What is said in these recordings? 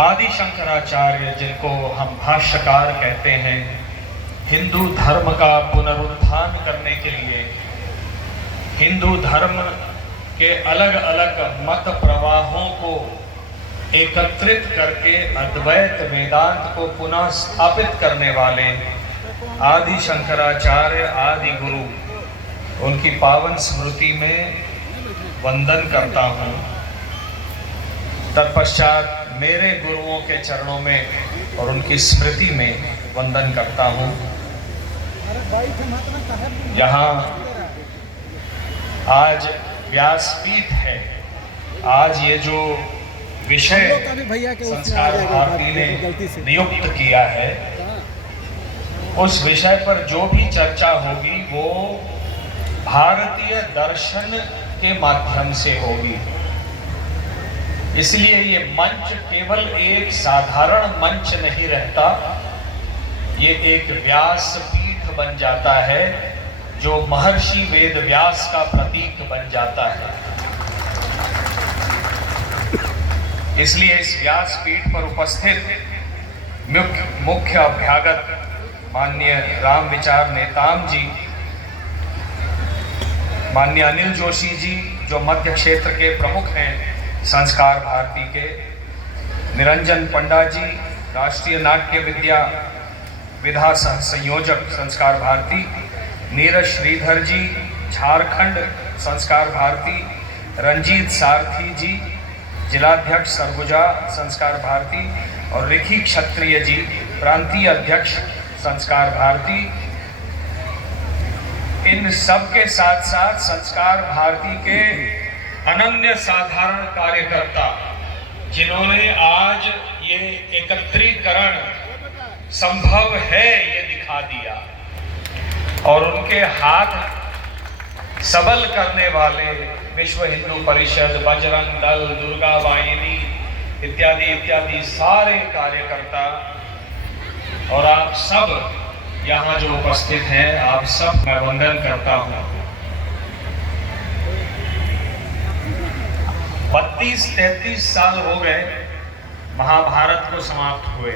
आदि शंकराचार्य, जिनको हम भाष्यकार कहते हैं, हिंदू धर्म का पुनरुत्थान करने के लिए हिंदू धर्म के अलग अलग मत प्रवाहों को एकत्रित करके अद्वैत वेदांत को पुनः स्थापित करने वाले आदि शंकराचार्य आदि गुरु, उनकी पावन स्मृति में वंदन करता हूँ। तत्पश्चात मेरे गुरुओं के चरणों में और उनकी स्मृति में वंदन करता हूँ। यहाँ आज व्यासपीठ है। आज ये जो विषय संस्कार भारती ने नियुक्त किया है, उस विषय पर जो भी चर्चा होगी वो भारतीय दर्शन के माध्यम से होगी। इसलिए ये मंच केवल एक साधारण मंच नहीं रहता, ये एक व्यासपीठ बन जाता है, जो महर्षि वेद व्यास का प्रतीक बन जाता है। इसलिए इस व्यासपीठ पर उपस्थित मुख्य अभ्यागत माननीय राम विचार नेताम जी, माननीय अनिल जोशी जी, जो मध्य क्षेत्र के प्रमुख हैं संस्कार भारती के, निरंजन पंडा जी, राष्ट्रीय नाट्य विधा संयोजक संस्कार भारती, नीरज श्रीधर जी, झारखंड संस्कार भारती, रंजीत सारथी जी, जिलाध्यक्ष सरगुजा संस्कार भारती, और रिखी क्षत्रिय जी, प्रांतीय अध्यक्ष संस्कार भारती। इन सब के साथ साथ संस्कार भारती के अनन्य साधारण कार्यकर्ता, जिन्होंने आज ये एकत्रीकरण संभव है ये दिखा दिया, और उनके हाथ सबल करने वाले विश्व हिंदू परिषद, बजरंग दल, दुर्गा वाहिनी इत्यादि इत्यादि सारे कार्यकर्ता, और आप सब यहाँ जो उपस्थित हैं, आप सब मैं वंदन करता हूँ। 32-33 साल हो गए महाभारत को समाप्त हुए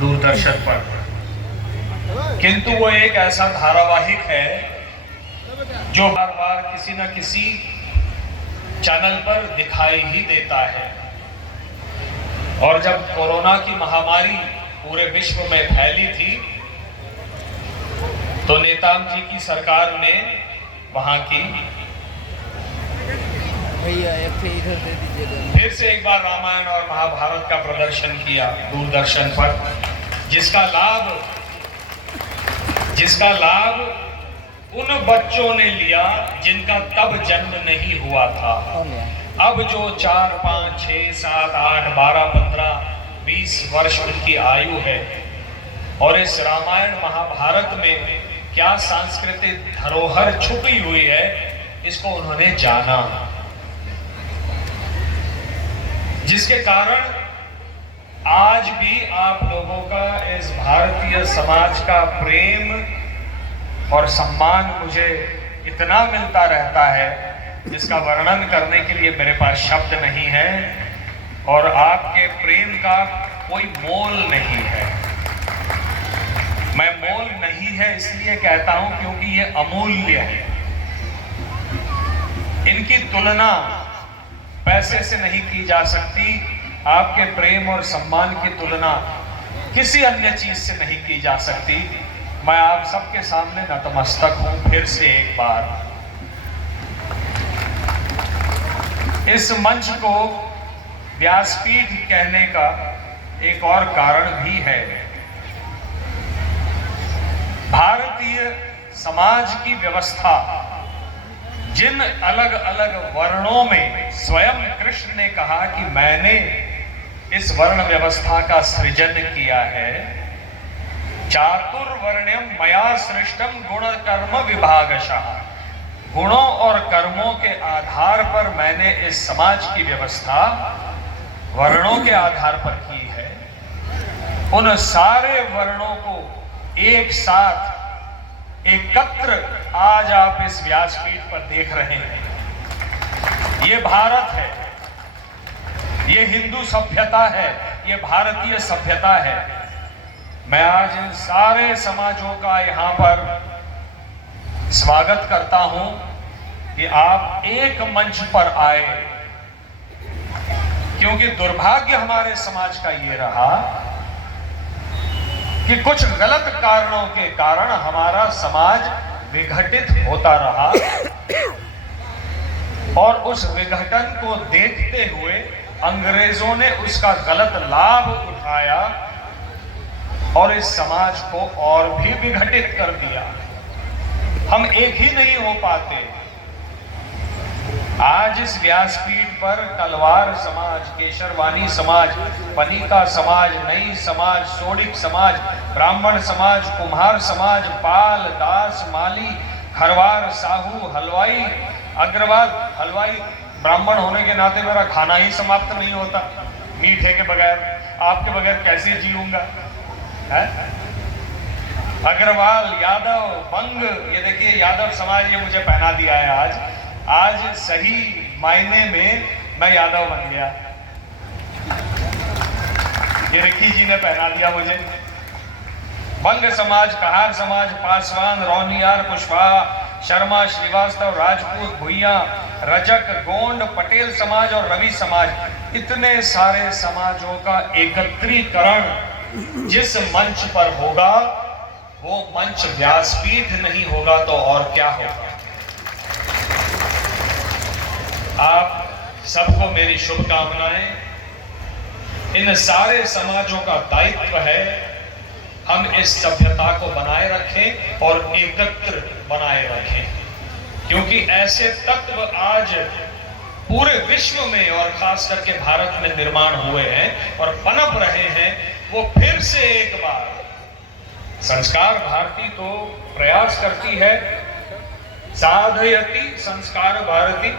दूरदर्शन पर, किंतु वो एक ऐसा धारावाहिक है जो बार बार किसी न किसी चैनल पर दिखाई ही देता है। और जब कोरोना की महामारी पूरे विश्व में फैली थी, तो नेताम जी की सरकार ने वहां की फिर से एक बार रामायण और महाभारत का प्रदर्शन किया दूरदर्शन पर, जिसका लाभ उन बच्चों ने लिया जिनका तब जन्म नहीं हुआ था। अब जो 4, 5, 6, 7, 8, 12, 15, 20 वर्ष उनकी आयु है, और इस रामायण महाभारत में क्या सांस्कृतिक धरोहर छुपी हुई है, इसको उन्होंने जाना, जिसके कारण आज भी आप लोगों का इस भारतीय समाज का प्रेम और सम्मान मुझे इतना मिलता रहता है, जिसका वर्णन करने के लिए मेरे पास शब्द नहीं है, और आपके प्रेम का कोई मोल नहीं है। मैं मोल नहीं है इसलिए कहता हूं क्योंकि ये अमूल्य है। इनकी तुलना पैसे से नहीं की जा सकती, आपके प्रेम और सम्मान की तुलना किसी अन्य चीज से नहीं की जा सकती। मैं आप सबके सामने नतमस्तक हूं फिर से एक बार। इस मंच को व्यासपीठ कहने का एक और कारण भी है। भारतीय समाज की व्यवस्था जिन अलग अलग वर्णों में, स्वयं कृष्ण ने कहा कि मैंने इस वर्ण व्यवस्था का सृजन किया है। चातुर्वर्ण्यम मया सृष्टम गुण कर्म विभागशः, गुणों और कर्मों के आधार पर मैंने इस समाज की व्यवस्था वर्णों के आधार पर की है। उन सारे वर्णों को एक साथ एकत्र आज आप इस व्यासपीठ पर देख रहे हैं। ये भारत है, ये हिंदू सभ्यता है, ये भारतीय सभ्यता है। मैं आज इन सारे समाजों का यहाँ पर स्वागत करता हूं कि आप एक मंच पर आए, क्योंकि दुर्भाग्य हमारे समाज का ये रहा कि कुछ गलत कारणों के कारण हमारा समाज विघटित होता रहा और उस विघटन को देखते हुए अंग्रेजों ने उसका गलत लाभ उठाया और इस समाज को और भी विघटित कर दिया। हम एक ही नहीं हो पाते। आज इस व्यासपीठ पर तलवार समाज, केशरवानी समाज, पनिका समाज, नई समाज, सोडिक समाज, ब्राह्मण समाज, कुम्हार समाज, पाल, दास, माली, खरवार, साहू, हलवाई, अग्रवाल, हलवाई, ब्राह्मण होने के नाते मेरा खाना ही समाप्त नहीं होता मीठे के बगैर। आपके बगैर कैसे जीऊंगा? अग्रवाल, यादव, बंग, ये देखिए यादव समाज ये मुझे पहना दिया है आज सही मायने में मैं यादव बन गया। ये रिक्की जी ने पहना दिया मुझे। बंग समाज, कहार समाज, पासवान, रौनियार, कुशवाहा, शर्मा, श्रीवास्तव, राजपूत, भुइया, रजक, गोंड, पटेल समाज और रवि समाज, इतने सारे समाजों का एकत्रीकरण जिस मंच पर होगा वो मंच व्यासपीठ नहीं होगा तो और क्या होगा। आप सबको मेरी शुभकामनाएं। इन सारे समाजों का दायित्व है हम इस सभ्यता को बनाए रखें और एकत्र बनाए रखें, क्योंकि ऐसे तत्व आज पूरे विश्व में और खास करके भारत में निर्माण हुए हैं और पनप रहे हैं। वो फिर से एक बार संस्कार भारती तो प्रयास करती है, साधयति संस्कार भारती।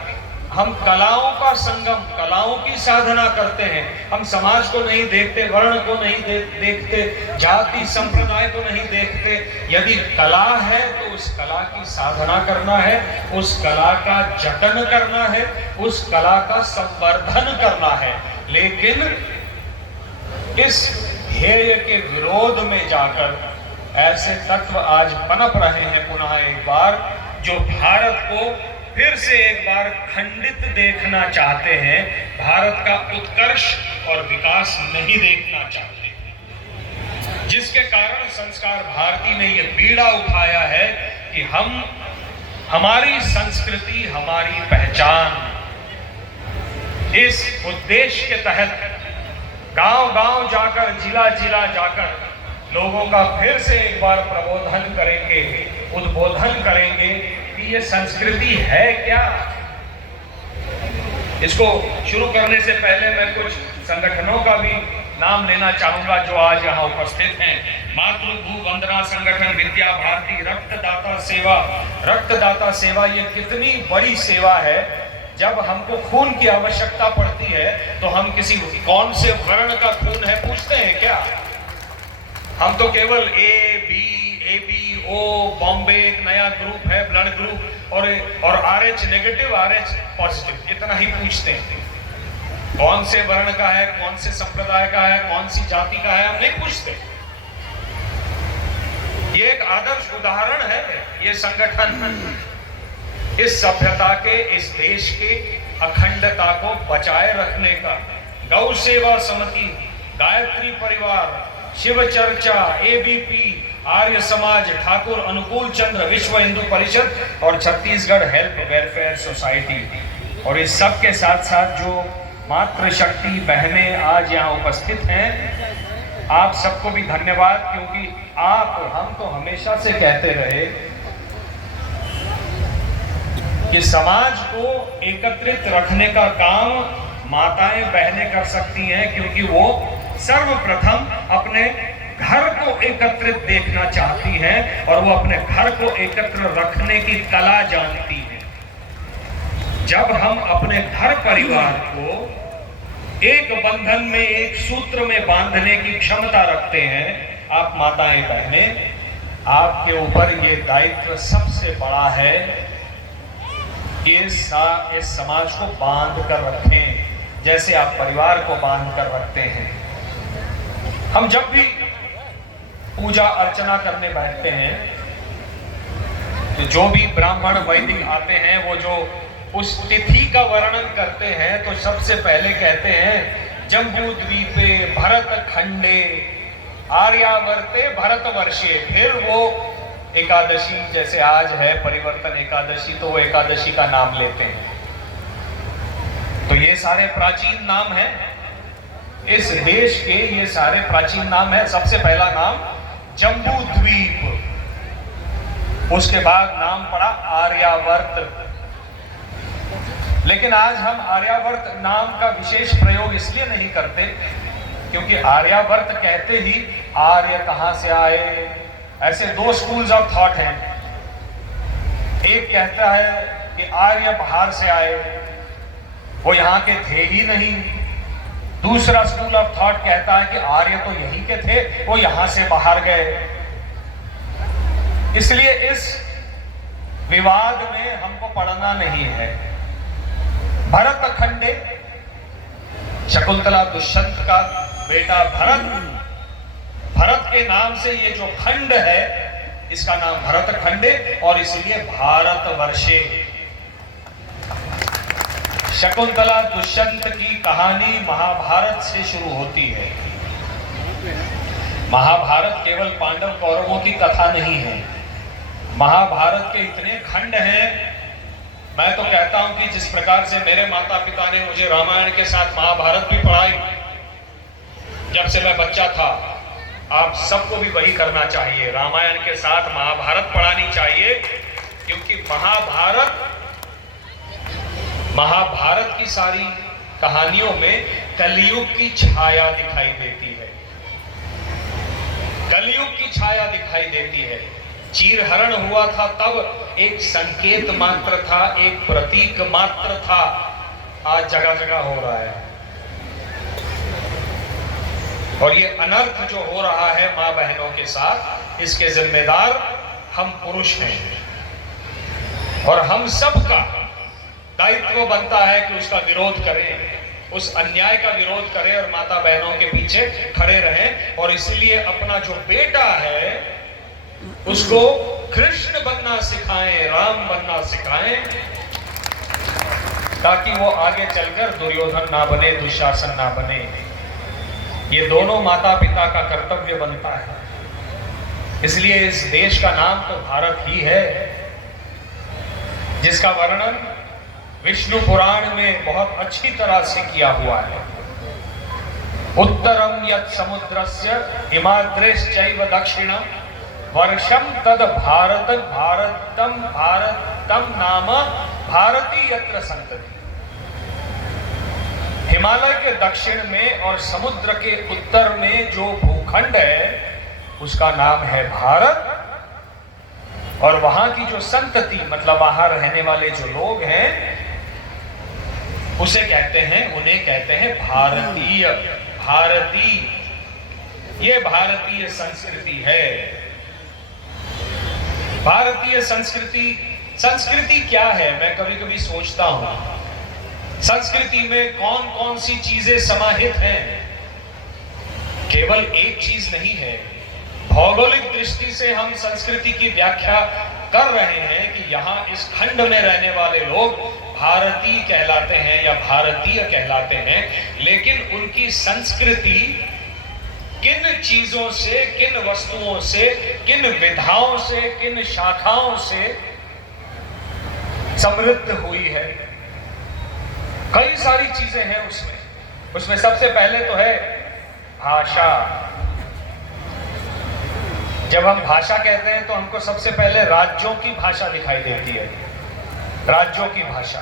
हम कलाओं का संगम, कलाओं की साधना करते हैं। हम समाज को नहीं देखते, वर्ण को नहीं देखते, जाति संप्रदाय को नहीं देखते। यदि कला है तो उस कला की साधना करना है, उस कला का जतन करना है, उस कला का संवर्धन करना है। लेकिन इस ध्येय के विरोध में जाकर ऐसे तत्व आज पनप रहे हैं पुनः एक बार, जो भारत को फिर से एक बार खंडित देखना चाहते हैं, भारत का उत्कर्ष और विकास नहीं देखना चाहते, जिसके कारण संस्कार भारती ने यह बीड़ा उठाया है कि हम हमारी संस्कृति, हमारी पहचान, इस उद्देश्य के तहत गांव-गांव जाकर, जिला-जिला जाकर लोगों का फिर से एक बार प्रबोधन करेंगे, उद्बोधन करेंगे कि ये संस्कृति है क्या। इसको शुरू करने से पहले मैं कुछ संगठनों का भी नाम लेना चाहूंगा जो आज यहाँ उपस्थित हैं। मातृभू वंदना संगठन, विद्या भारती, रक्तदाता सेवा। रक्तदाता सेवा ये कितनी बड़ी सेवा है। जब हमको खून की आवश्यकता पड़ती है तो हम किसी कौन से वर्ण का खून है पूछते हैं क्या? हम तो केवल AB, O, बॉम्बे एक नया ग्रुप है, ब्लड ग्रुप, और RH नेगेटिव, RH पॉजिटिव, इतना ही पूछते हैं। कौन से वर्ण का है, कौन से संप्रदाय का है, कौन सी जाति का है, हम नहीं पूछते। ये एक आदर्श उदाहरण है ये संगठन इस सभ्यता के, इस देश के अखंडता को बचाए रखने का। गौ सेवा समिति, गायत्री परिवार, शिव चर्चा, ABP, आर्य समाज, ठाकुर अनुकूल चंद्र, विश्व हिंदू परिषद और छत्तीसगढ़ हेल्प वेलफेयर सोसाइटी। और इस सब के साथ साथ जो मातृशक्ति बहनें आज यहाँ उपस्थित हैं, आप सबको भी धन्यवाद, क्योंकि आप, हम तो हमेशा से कहते रहे कि समाज को एकत्रित रखने का काम माताएं बहनें कर सकती हैं, क्योंकि वो सर्वप्रथम अपने घर को एकत्रित देखना चाहती हैं और वो अपने घर को एकत्र रखने की कला जानती हैं। जब हम अपने घर परिवार को एक बंधन में, एक सूत्र में बांधने की क्षमता रखते हैं, आप माताएं बहनें, आपके ऊपर ये दायित्व सबसे बड़ा है कि इस समाज को बांध कर रखें। जैसे आप परिवार को बांध कर रखते हैं। हम जब भी पूजा अर्चना करने बैठते हैं तो जो भी ब्राह्मण वैदिक आते हैं वो जो उस तिथि का वर्णन करते हैं तो सबसे पहले कहते हैं जम्बू द्वीपे भरत खंडे आर्यावर्ते भरत वर्षे। फिर वो एकादशी, जैसे आज है परिवर्तन एकादशी, तो वो एकादशी का नाम लेते हैं। तो ये सारे प्राचीन नाम हैं इस देश के, ये सारे प्राचीन नाम हैं। सबसे पहला नाम जम्बू द्वीप, उसके बाद नाम पड़ा आर्यावर्त। लेकिन आज हम आर्यावर्त नाम का विशेष प्रयोग इसलिए नहीं करते क्योंकि आर्यावर्त कहते ही आर्य कहां से आए, ऐसे दो स्कूल्स ऑफ थॉट हैं। एक कहता है कि आर्य बाहर से आए, वो यहां के थे ही नहीं। दूसरा स्कूल ऑफ थॉट कहता है कि आर्य तो यहीं के थे, वो यहां से बाहर गए। इसलिए इस विवाद में हमको पड़ना नहीं है। भरत खंडे, शकुंतला दुष्यंत का बेटा भरत, भरत के नाम से ये जो खंड है इसका नाम भरत खंडे, और इसलिए भारत वर्षे। शकुंतला दुष्यंत की कहानी महाभारत से शुरू होती है। महाभारत केवल पांडव कौरवों की कथा नहीं है। महाभारत के इतने खंड हैं। मैं तो कहता हूं कि जिस प्रकार से मेरे माता पिता ने मुझे रामायण के साथ महाभारत भी पढ़ाई जब से मैं बच्चा था, आप सबको भी वही करना चाहिए। रामायण के साथ महाभारत पढ़ानी चाहिए, क्योंकि महाभारत की सारी कहानियों में कलयुग की छाया दिखाई देती है। कलयुग की छाया दिखाई देती है। चीरहरण हुआ था तब एक संकेत मात्र था, एक प्रतीक मात्र था। आज जगह जगह हो रहा है, और ये अनर्थ जो हो रहा है मां बहनों के साथ, इसके जिम्मेदार हम पुरुष हैं। और हम सबका दायित्व बनता है कि उसका विरोध करें, उस अन्याय का विरोध करें और माता बहनों के पीछे खड़े रहें। और इसलिए अपना जो बेटा है उसको कृष्ण बनना सिखाएं, राम बनना सिखाएं, ताकि वो आगे चलकर दुर्योधन ना बने, दुशासन ना बने। ये दोनों माता पिता का कर्तव्य बनता है। इसलिए इस देश का नाम तो भारत ही है, जिसका वर्णन विष्णु पुराण में बहुत अच्छी तरह से किया हुआ है। उत्तरम यत् समुद्रस्य हिमाद्रेश्चैव दक्षिणम वर्षम तद भारत भारतम भारतम नाम भारती यत्र संतति। हिमालय के दक्षिण में और समुद्र के उत्तर में जो भूखंड है उसका नाम है भारत, और वहां की जो संतति मतलब वहां रहने वाले जो लोग हैं उसे कहते हैं, उन्हें कहते हैं भारतीय। भारतीय, ये भारतीय संस्कृति है। भारतीय संस्कृति क्या है? मैं कभी कभी सोचता हूं संस्कृति में कौन कौन सी चीजें समाहित हैं। केवल एक चीज नहीं है। भौगोलिक दृष्टि से हम संस्कृति की व्याख्या कर रहे हैं कि यहाँ इस खंड में रहने वाले लोग भारतीय कहलाते हैं या भारतीय कहलाते हैं, लेकिन उनकी संस्कृति किन चीजों से, किन वस्तुओं से, किन विधाओं से, किन शाखाओं से समृद्ध हुई है। कई सारी चीजें हैं उसमें सबसे पहले तो है भाषा। जब हम भाषा कहते हैं तो हमको सबसे पहले राज्यों की भाषा दिखाई देती है। राज्यों की भाषा,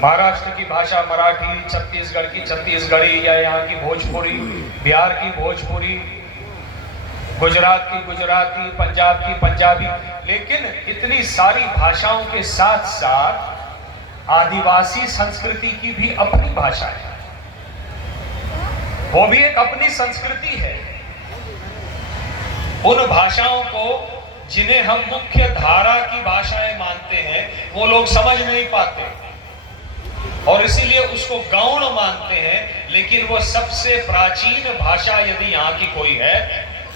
महाराष्ट्र की भाषा मराठी, छत्तीसगढ़ की छत्तीसगढ़ी या यहाँ की भोजपुरी, बिहार की भोजपुरी, गुजरात की गुजराती, पंजाब की पंजाबी। लेकिन इतनी सारी भाषाओं के साथ साथ आदिवासी संस्कृति की भी अपनी भाषा है, वो भी एक अपनी संस्कृति है। उन भाषाओं को जिन्हें हम मुख्य धारा की भाषाएं मानते हैं वो लोग समझ नहीं पाते। और इसीलिए उसको गौण मानते हैं। लेकिन वो सबसे प्राचीन भाषा यदि यहाँ की कोई है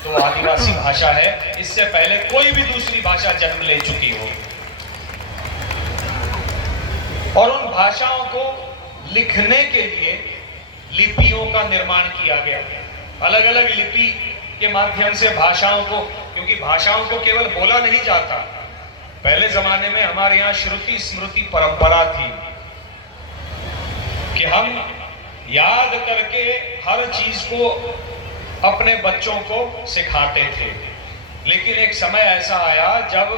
तो आदिवासी भाषा है। इससे पहले कोई भी दूसरी भाषा जन्म ले चुकी हो। और उन भाषाओं को लिखने के लिए लिपियों का निर्माण किया गया। अलग अलग लिपि के माध्यम से भाषाओं को, क्योंकि भाषाओं को केवल बोला नहीं जाता। पहले जमाने में हमारे यहाँ श्रुति स्मृति परंपरा थी कि हम याद करके हर चीज को अपने बच्चों को सिखाते थे। लेकिन एक समय ऐसा आया जब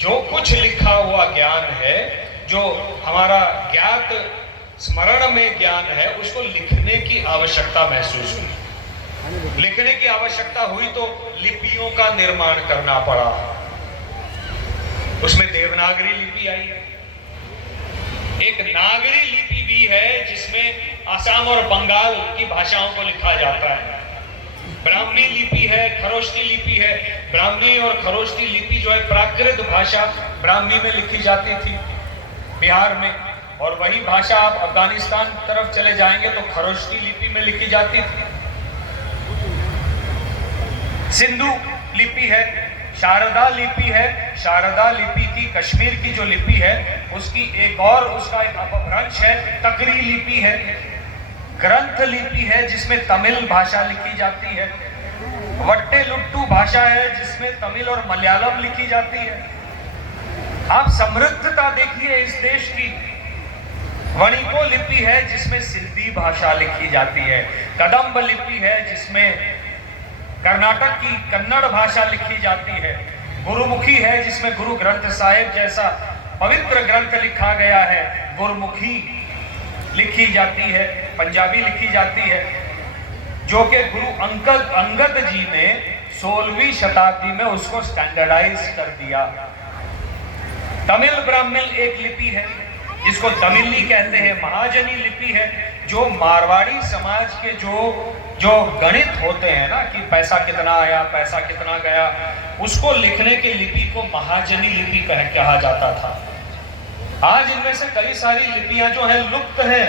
जो कुछ लिखा हुआ ज्ञान है, जो हमारा ज्ञात स्मरण में ज्ञान है, उसको लिखने की आवश्यकता महसूस हुई। लिखने की आवश्यकता हुई तो लिपियों का निर्माण करना पड़ा। उसमें देवनागरी लिपि आई है, एक नागरी लिपि भी है जिसमें असम और बंगाल की भाषाओं को लिखा जाता है। ब्राह्मी लिपि है, खरोष्टी लिपि है। ब्राह्मी और खरोष्टी लिपि जो है प्राकृत भाषा ब्राह्मी में लिखी जाती थी बिहार में, और वही भाषा आप अफगानिस्तान तरफ चले जाएंगे तो खरोष्टी लिपि में लिखी जाती थी। सिंधु लिपि है, शारदा लिपि है। शारदा लिपि की कश्मीर की जो लिपि है उसकी एक और उसका एक अपभ्रंश है, तकरी लिपि है। ग्रंथ लिपि है जिसमें तमिल भाषा लिखी जाती है। वट्टेलुट्टू भाषा है जिसमें तमिल और मलयालम लिखी जाती है। आप समृद्धता देखिए इस देश की। वणिको लिपि है जिसमें सिंधी भाषा लिखी जाती है। कदम्ब लिपि है जिसमें कर्नाटक की कन्नड़ भाषा लिखी जाती है। गुरुमुखी है जिसमें गुरु ग्रंथ साहिब जैसा पवित्र ग्रंथ लिखा गया है। गुरमुखी लिखी जाती है, पंजाबी लिखी जाती है, जो कि गुरु अंगद जी ने 16वीं शताब्दी में उसको स्टैंडर्डाइज कर दिया। तमिल ब्राह्मण एक लिपि है जिसको तमिली कहते हैं। महाजनी लिपि है जो मारवाड़ी समाज के जो गणित होते हैं ना, कि पैसा कितना आया, पैसा कितना गया, उसको लिखने के लिपि को महाजनी लिपि कहा जाता था। आज इनमें से कई सारी लिपियां जो है लुप्त हैं,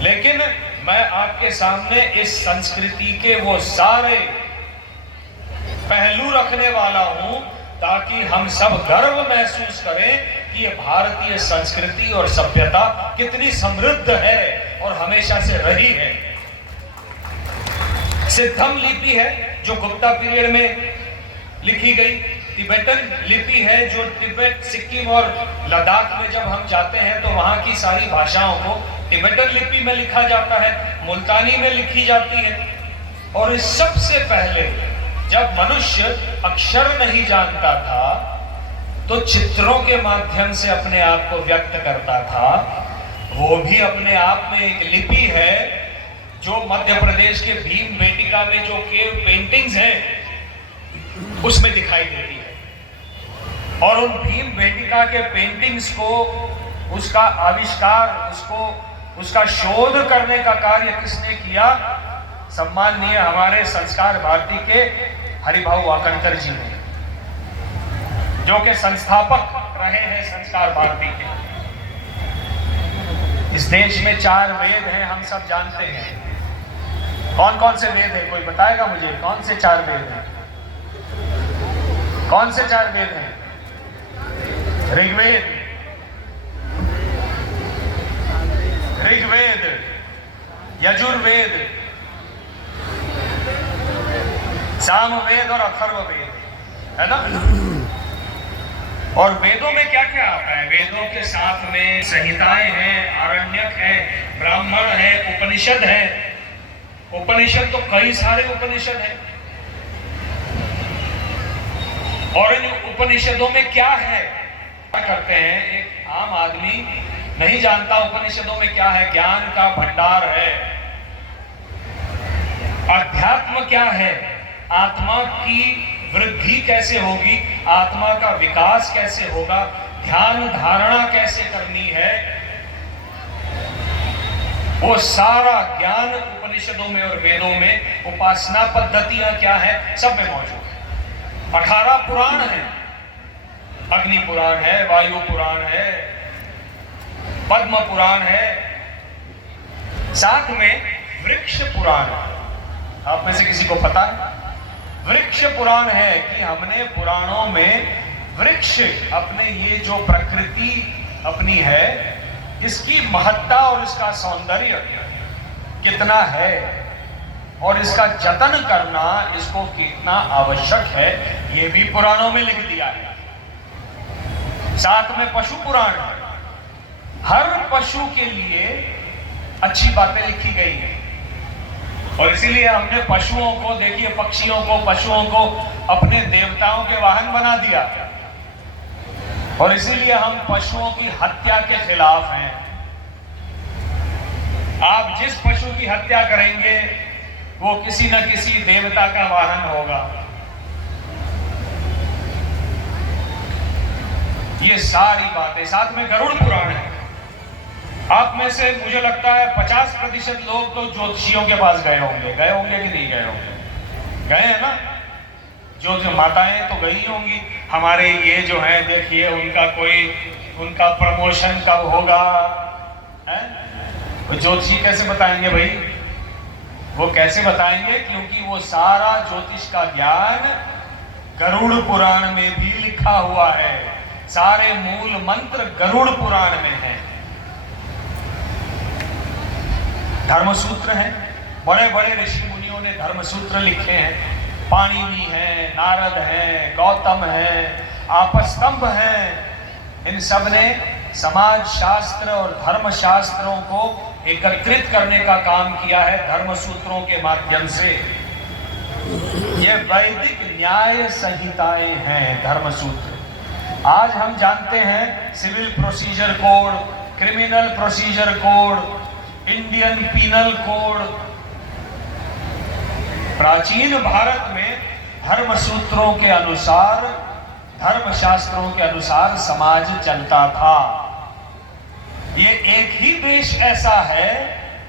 लेकिन मैं आपके सामने इस संस्कृति के वो सारे पहलू रखने वाला हूं ताकि हम सब गर्व महसूस करें कि ये भारतीय संस्कृति और सभ्यता कितनी समृद्ध है और हमेशा से रही है। सिद्धम लिपि है जो गुप्ता पीरियड में लिखी गई। तिब्बतन लिपि है जो तिब्बत, सिक्किम और लद्दाख में जब हम जाते हैं तो वहां की सारी भाषाओं को तिब्बतन लिपि में लिखा जाता है, मुल्तानी में लिखी जाती है। और इस सबसे पहले जब मनुष्य अक्षर नहीं जानता था तो चित्रों के माध्यम से अपने आप को व्यक्त करता था। वो भी अपने आप में एक लिपि है जो मध्य प्रदेश के भीमबेटका में जो केव पेंटिंग्स हैं उसमें दिखाई देती है। और उन भीमबेटका के पेंटिंग्स को, उसका आविष्कार, उसका शोध करने का कार्य किसने किया? सम्माननीय हमारे संस्कार भारती के हरिभाऊ वाकणकर जी ने, जो कि संस्थापक रहे हैं संस्कार भारती के। इस देश में 4 वेद हैं, हम सब जानते हैं। कौन कौन से वेद हैं? कोई बताएगा मुझे कौन से 4 वेद हैं? कौन से 4 वेद हैं? ऋग्वेद, यजुर्वेद, सामवेद और अथर्ववेद, है ना? और वेदों में क्या क्या आता है? वेदों के साथ में संहिताएं हैं, आरण्यक है, ब्राह्मण है, उपनिषद है। उपनिषद तो कई सारे उपनिषद हैं। और इन उपनिषदों में क्या है? क्या करते हैं? एक आम आदमी नहीं जानता उपनिषदों में क्या है। ज्ञान का भंडार है। अध्यात्म क्या है? आत्मा की वृद्धि कैसे होगी, आत्मा का विकास कैसे होगा, ध्यान धारणा कैसे करनी है, वो सारा ज्ञान उपनिषदों में और वेदों में। उपासना पद्धतियां क्या है, सब में मौजूद है। 18 पुराण है, अग्नि पुराण है, वायु पुराण है, पद्म पुराण है, साथ में वृक्ष पुराण। आप में से किसी को पता है? वृक्ष पुराण है कि हमने पुराणों में वृक्ष, अपने ये जो प्रकृति अपनी है, इसकी महत्ता और इसका सौंदर्य कितना है और इसका जतन करना इसको कितना आवश्यक है, ये भी पुराणों में लिख दिया है। साथ में पशु पुराण है, हर पशु के लिए अच्छी बातें लिखी गई हैं और इसीलिए हमने पशुओं को, देखिए पक्षियों को, पशुओं को अपने देवताओं के वाहन बना दिया और इसीलिए हम पशुओं की हत्या के खिलाफ हैं। आप जिस पशु की हत्या करेंगे वो किसी न किसी देवता का वाहन होगा। ये सारी बातें, साथ में गरुड़ पुराण है। आप में से मुझे लगता है 50% लोग तो ज्योतिषियों के पास गए होंगे कि नहीं गए होंगे? गए हैं ना? जो माताएं तो गई होंगी। हमारे ये जो है, देखिए उनका प्रमोशन कब होगा, तो ज्योतिषी कैसे बताएंगे भाई? वो कैसे बताएंगे? क्योंकि वो सारा ज्योतिष का ज्ञान गरुड़ पुराण में भी लिखा हुआ है। सारे मूल मंत्र गरुड़ पुराण में हैं। धर्मसूत्र हैं, बड़े बड़े ऋषि मुनियों ने धर्मसूत्र लिखे हैं। पाणिनि है, नारद है, गौतम है, आपस्तंभ है। इन सब ने समाज शास्त्र और धर्म शास्त्रों को एकत्रित करने का काम किया है धर्मसूत्रों के माध्यम से। ये वैदिक न्याय संहिताएं हैं धर्मसूत्र। आज हम जानते हैं civil procedure code, criminal procedure code, Indian penal code. प्राचीन भारत में धर्मसूत्रों के अनुसार, धर्मशास्त्रों के अनुसार समाज चलता था। ये एक ही देश ऐसा है,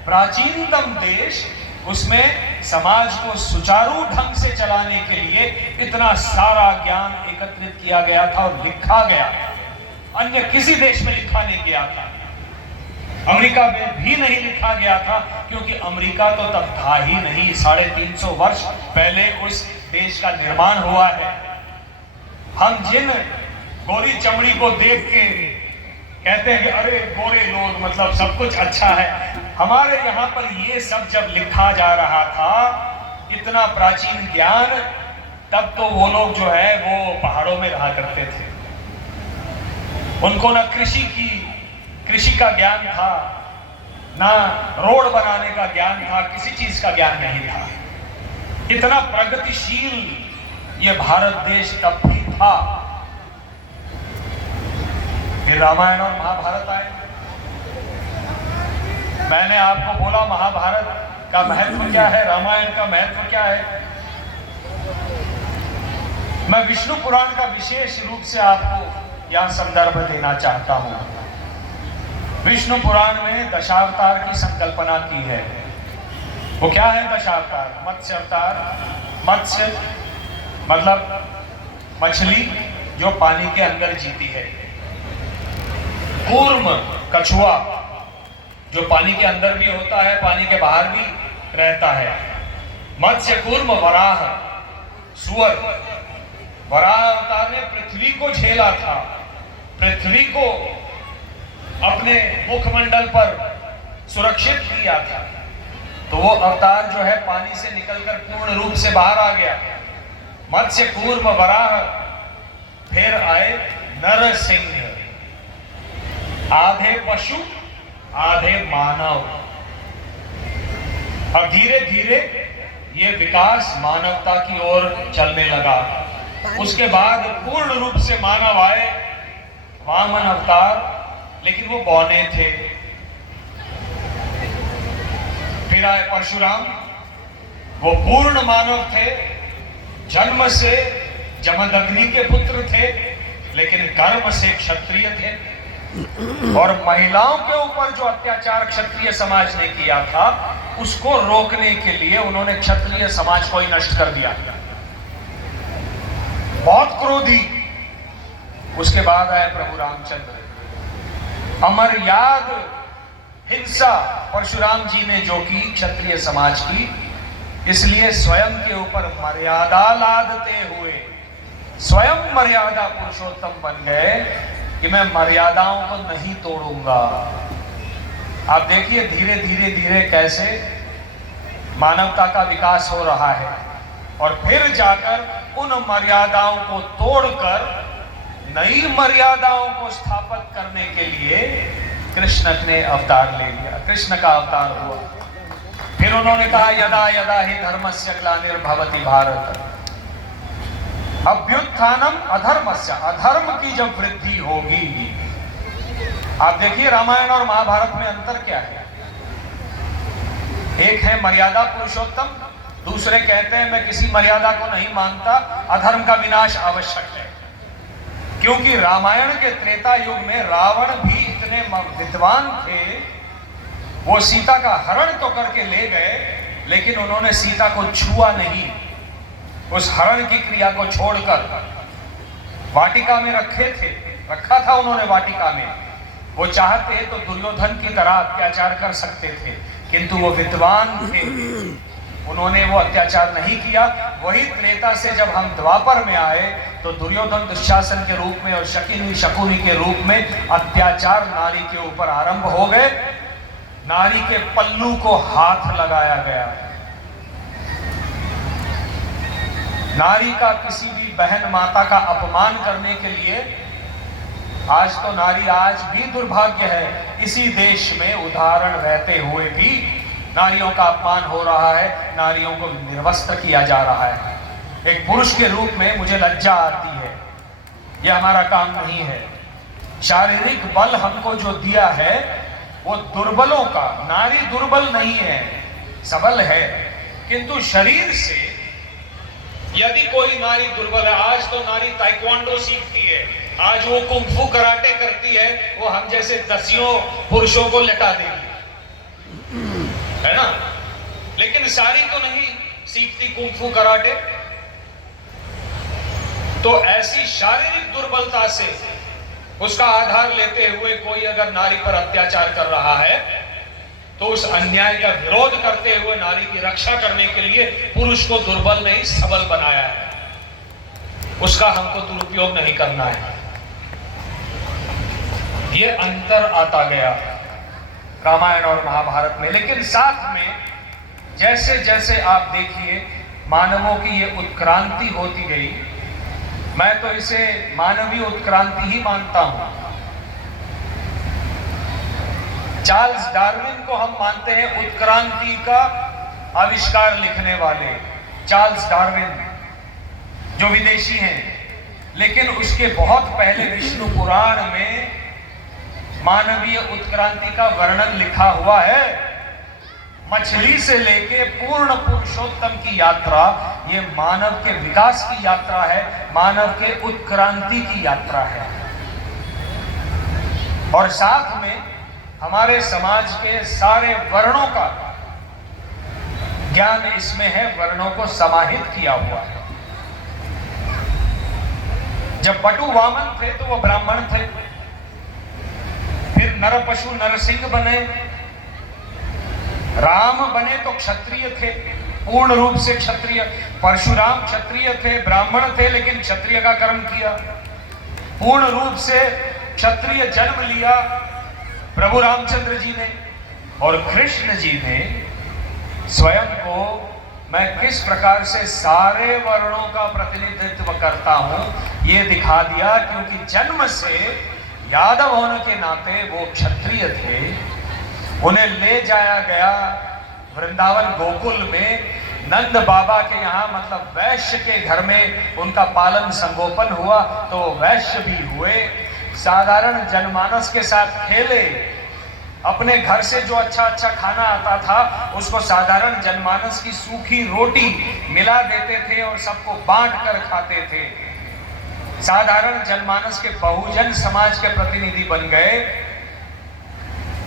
प्राचीनतम देश, उसमें समाज को सुचारू ढंग से चलाने के लिए इतना सारा ज्ञान एकत्रित किया गया था और लिखा गया। अन्य किसी देश में लिखा नहीं गया था। अमेरिका में भी नहीं लिखा गया था, क्योंकि अमेरिका तो तब था ही नहीं। 350 वर्ष पहले उस देश का निर्माण हुआ है। हम जिन गोरी चमड़ी को देख के कहते हैं कि अरे गोरे लोग, मतलब सब कुछ अच्छा है, हमारे यहाँ पर ये सब जब लिखा जा रहा था, इतना प्राचीन ज्ञान, तब तो वो लोग जो है वो पहाड़ों में रहा करते थे। उनको ना कृषि का ज्ञान था, ना रोड बनाने का ज्ञान था, किसी चीज का ज्ञान नहीं था। इतना प्रगतिशील ये भारत देश तब भी था। फिर रामायण और महाभारत आए। मैंने आपको बोला महाभारत का महत्व क्या है, रामायण का महत्व क्या है। मैं विष्णु पुराण का विशेष रूप से आपको यहां संदर्भ देना चाहता हूं। विष्णु पुराण में दशावतार की संकल्पना की है। वो क्या है दशावतार? मत्स्य अवतार। मत्स्य मतलब मछली जो पानी के अंदर जीती है। कूर्म कछुआ जो पानी के अंदर भी होता है, पानी के बाहर भी रहता है। मत्स्य, कूर्म, वराह सुअर। वराह अवतार ने पृथ्वी को झेला था, पृथ्वी को अपने मुखमंडल पर सुरक्षित किया था। तो वो अवतार जो है पानी से निकलकर पूर्ण रूप से बाहर आ गया। मत्स्य, कूर्म, वराह। फिर आए नरसिंह, आधे पशु आधे मानव। और धीरे धीरे ये विकास मानवता की ओर चलने लगा। उसके बाद पूर्ण रूप से मानव आए, वामन अवतार, लेकिन वो बौने थे। फिर आए परशुराम, वो पूर्ण मानव थे, जन्म से जमदग्नि के पुत्र थे, लेकिन कर्म से क्षत्रिय थे। और महिलाओं के ऊपर जो अत्याचार क्षत्रिय समाज ने किया था, उसको रोकने के लिए उन्होंने क्षत्रिय समाज को ही नष्ट कर दिया। बहुत क्रोधी। उसके बाद आए प्रभु रामचंद्र। अमर्याद हिंसा परशुराम जी ने जो की क्षत्रिय समाज की, इसलिए स्वयं के ऊपर मर्यादा लादते हुए स्वयं मर्यादा पुरुषोत्तम बन गए कि मैं मर्यादाओं को नहीं तोड़ूंगा। आप देखिए धीरे धीरे धीरे कैसे मानवता का विकास हो रहा है, और फिर जाकर उन मर्यादाओं को तोड़कर नई मर्यादाओं को स्थापित करने के लिए कृष्ण ने अवतार ले लिया, कृष्ण का अवतार हुआ। फिर उन्होंने कहा यदा यदा ही धर्मस्य ग्लानिर्भवति भारत अभ्युत्थानम अधर्मस्य, अधर्म की जब वृद्धि होगी। आप देखिए रामायण और महाभारत में अंतर क्या है। एक है मर्यादा पुरुषोत्तम, दूसरे कहते हैं मैं किसी मर्यादा को नहीं मानता, अधर्म का विनाश आवश्यक है। क्योंकि रामायण के त्रेता युग में रावण भी इतने विद्वान थे, वो सीता का हरण तो करके ले गए, लेकिन उन्होंने सीता को छुआ नहीं। उस हरण की क्रिया को छोड़कर वाटिका में रखा था उन्होंने वाटिका में। वो चाहते तो दुर्योधन की तरह अत्याचार कर सकते थे, किंतु वो विद्वान थे, उन्होंने वो अत्याचार नहीं किया। वही त्रेता से जब हम द्वापर में आए तो दुर्योधन दुशासन के रूप में और शकिनी शकुनी के रूप में अत्याचार नारी के ऊपर आरंभ हो गए। नारी के पल्लू को हाथ लगाया गया। नारी का किसी भी बहन माता का अपमान करने के लिए आज तो नारी आज भी दुर्भाग्य है, इसी देश में उदाहरण रहते हुए भी नारियों का अपमान हो रहा है, नारियों को निर्वस्त्र किया जा रहा है। एक पुरुष के रूप में मुझे लज्जा आती है, यह हमारा काम नहीं है। शारीरिक बल हमको जो दिया है वो दुर्बलों का, नारी दुर्बल नहीं है, सबल है, किंतु शरीर से यदि कोई नारी दुर्बल है, आज तो नारी ताइक्वांडो सीखती है, आज वो कुंफू कराटे करती है, वो हम जैसे दसियों पुरुषों को लटा देगी, है ना। लेकिन सारी तो नहीं सीखती कुंफू कराटे। तो ऐसी शारीरिक दुर्बलता से उसका आधार लेते हुए कोई अगर नारी पर अत्याचार कर रहा है तो उस अन्याय का विरोध करते हुए नारी की रक्षा करने के लिए पुरुष को दुर्बल नहीं सबल बनाया है, उसका हमको दुरुपयोग नहीं करना है। ये अंतर आता गया रामायण और महाभारत में। लेकिन साथ में जैसे जैसे आप देखिए मानवों की ये उत्क्रांति होती गई, मैं तो इसे मानवीय उत्क्रांति ही मानता हूं। चार्ल्स डार्विन को हम मानते हैं उत्क्रांति का आविष्कार लिखने वाले, चार्ल्स डार्विन जो विदेशी हैं, लेकिन उसके बहुत पहले विष्णु पुराण में मानवीय उत्क्रांति का वर्णन लिखा हुआ है। मछली से लेके पूर्ण पुरुषोत्तम की यात्रा, ये मानव के विकास की यात्रा है, मानव के उत्क्रांति की यात्रा है। और साथ में हमारे समाज के सारे वर्णों का ज्ञान इसमें है, वर्णों को समाहित किया हुआ है। जब बटु वामन थे तो वो ब्राह्मण थे, फिर नर पशु नरसिंह बने, राम बने तो क्षत्रिय थे, पूर्ण रूप से क्षत्रिय। परशुराम क्षत्रिय थे, ब्राह्मण थे, लेकिन क्षत्रिय का कर्म किया, पूर्ण रूप से क्षत्रिय जन्म लिया प्रभु रामचंद्र जी ने। और कृष्ण जी ने स्वयं को मैं किस प्रकार से सारे वर्णों का प्रतिनिधित्व करता हूं ये दिखा दिया, क्योंकि जन्म से यादव होने के नाते वो क्षत्रिय थे। उन्हें ले जाया गया वृंदावन गोकुल में, नंद बाबा के यहाँ, मतलब वैश्य के घर में उनका पालन संगोपन हुआ, तो वैश्य भी हुए, साधारण जनमानस के साथ खेले। अपने घर से जो अच्छा अच्छा खाना आता था उसको साधारण जनमानस की सूखी रोटी मिला देते थे और सबको बांट कर खाते थे। साधारण जनमानस के बहुजन समाज के प्रतिनिधि बन गए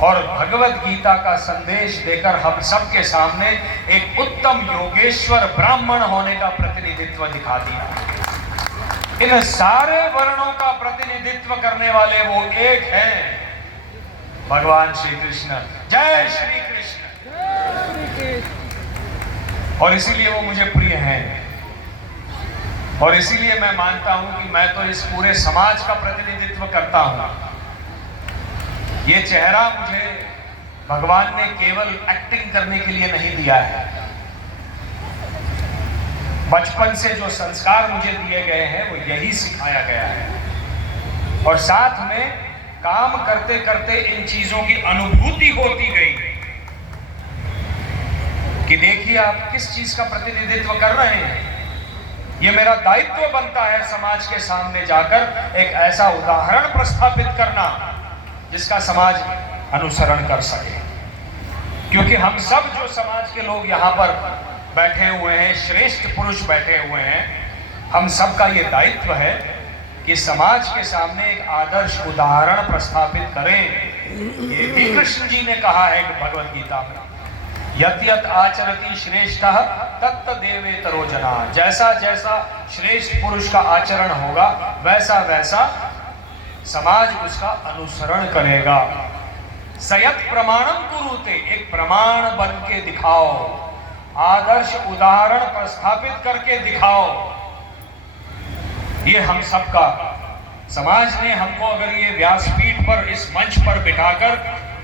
और भगवत गीता का संदेश देकर हम सबके सामने एक उत्तम योगेश्वर ब्राह्मण होने का प्रतिनिधित्व दिखा दिया। इन सारे वर्णों का प्रतिनिधित्व करने वाले वो एक हैं भगवान श्री कृष्ण। जय श्री कृष्ण। और इसीलिए वो मुझे प्रिय हैं, और इसीलिए मैं मानता हूं कि मैं तो इस पूरे समाज का प्रतिनिधित्व करता हूं। ये चेहरा मुझे भगवान ने केवल एक्टिंग करने के लिए नहीं दिया है। बचपन से जो संस्कार मुझे दिए गए हैं वो यही सिखाया गया है, और साथ में काम करते करते इन चीजों की अनुभूति होती गई कि देखिए आप किस चीज का प्रतिनिधित्व कर रहे हैं। ये मेरा दायित्व बनता है समाज के सामने जाकर एक ऐसा उदाहरण प्रस्थापित करना जिसका समाज अनुसरण कर सके। क्योंकि हम सब जो समाज के लोग यहाँ पर बैठे हुए हैं, श्रेष्ठ पुरुष बैठे हुए हैं, हम सब का ये दायित्व है कि समाज के सामने एक आदर्श उदाहरण प्रस्थापित करें। ये भी कृष्ण जी ने कहा है भगवत गीता में, यत यत आचरति श्रेष्ठः तत्त देवेतरो जना। जैसा जैसा श्रेष्ठ पुरुष का आचरण होगा वैसा वैसा समाज उसका अनुसरण करेगा। सयत प्रमाणम कुरुते, एक प्रमाण बन के दिखाओ, आदर्श उदाहरण प्रस्थापित करके दिखाओ। ये हम सबका, समाज ने हमको अगर ये व्यासपीठ पर, इस मंच पर बिठाकर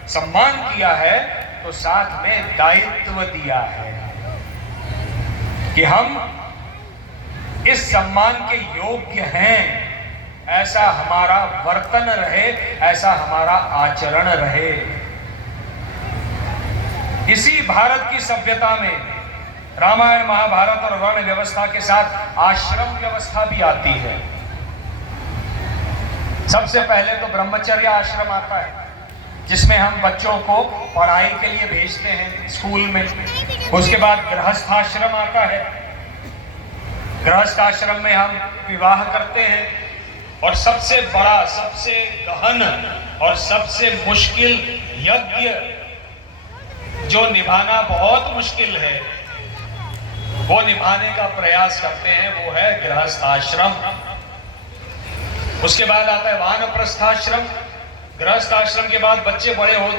सम्मान किया है तो साथ में दायित्व दिया है कि हम इस सम्मान के योग्य हैं। ऐसा हमारा वर्तन रहे, ऐसा हमारा आचरण रहे। इसी भारत की सभ्यता में रामायण महाभारत और वर्ण व्यवस्था के साथ आश्रम व्यवस्था भी आती है। सबसे पहले तो ब्रह्मचर्य आश्रम आता है जिसमें हम बच्चों को पढ़ाई के लिए भेजते हैं स्कूल में। उसके बाद गृहस्थ आश्रम आता है। गृहस्थ आश्रम में हम विवाह करते हैं, और सबसे बड़ा, सबसे गहन और सबसे मुश्किल यज्ञ जो निभाना बहुत मुश्किल है वो निभाने का प्रयास करते हैं, वो है गृहस्थ आश्रम। उसके बाद आता है वानप्रस्थाश्रम। गृहस्थ आश्रम के बाद बच्चे बड़े हो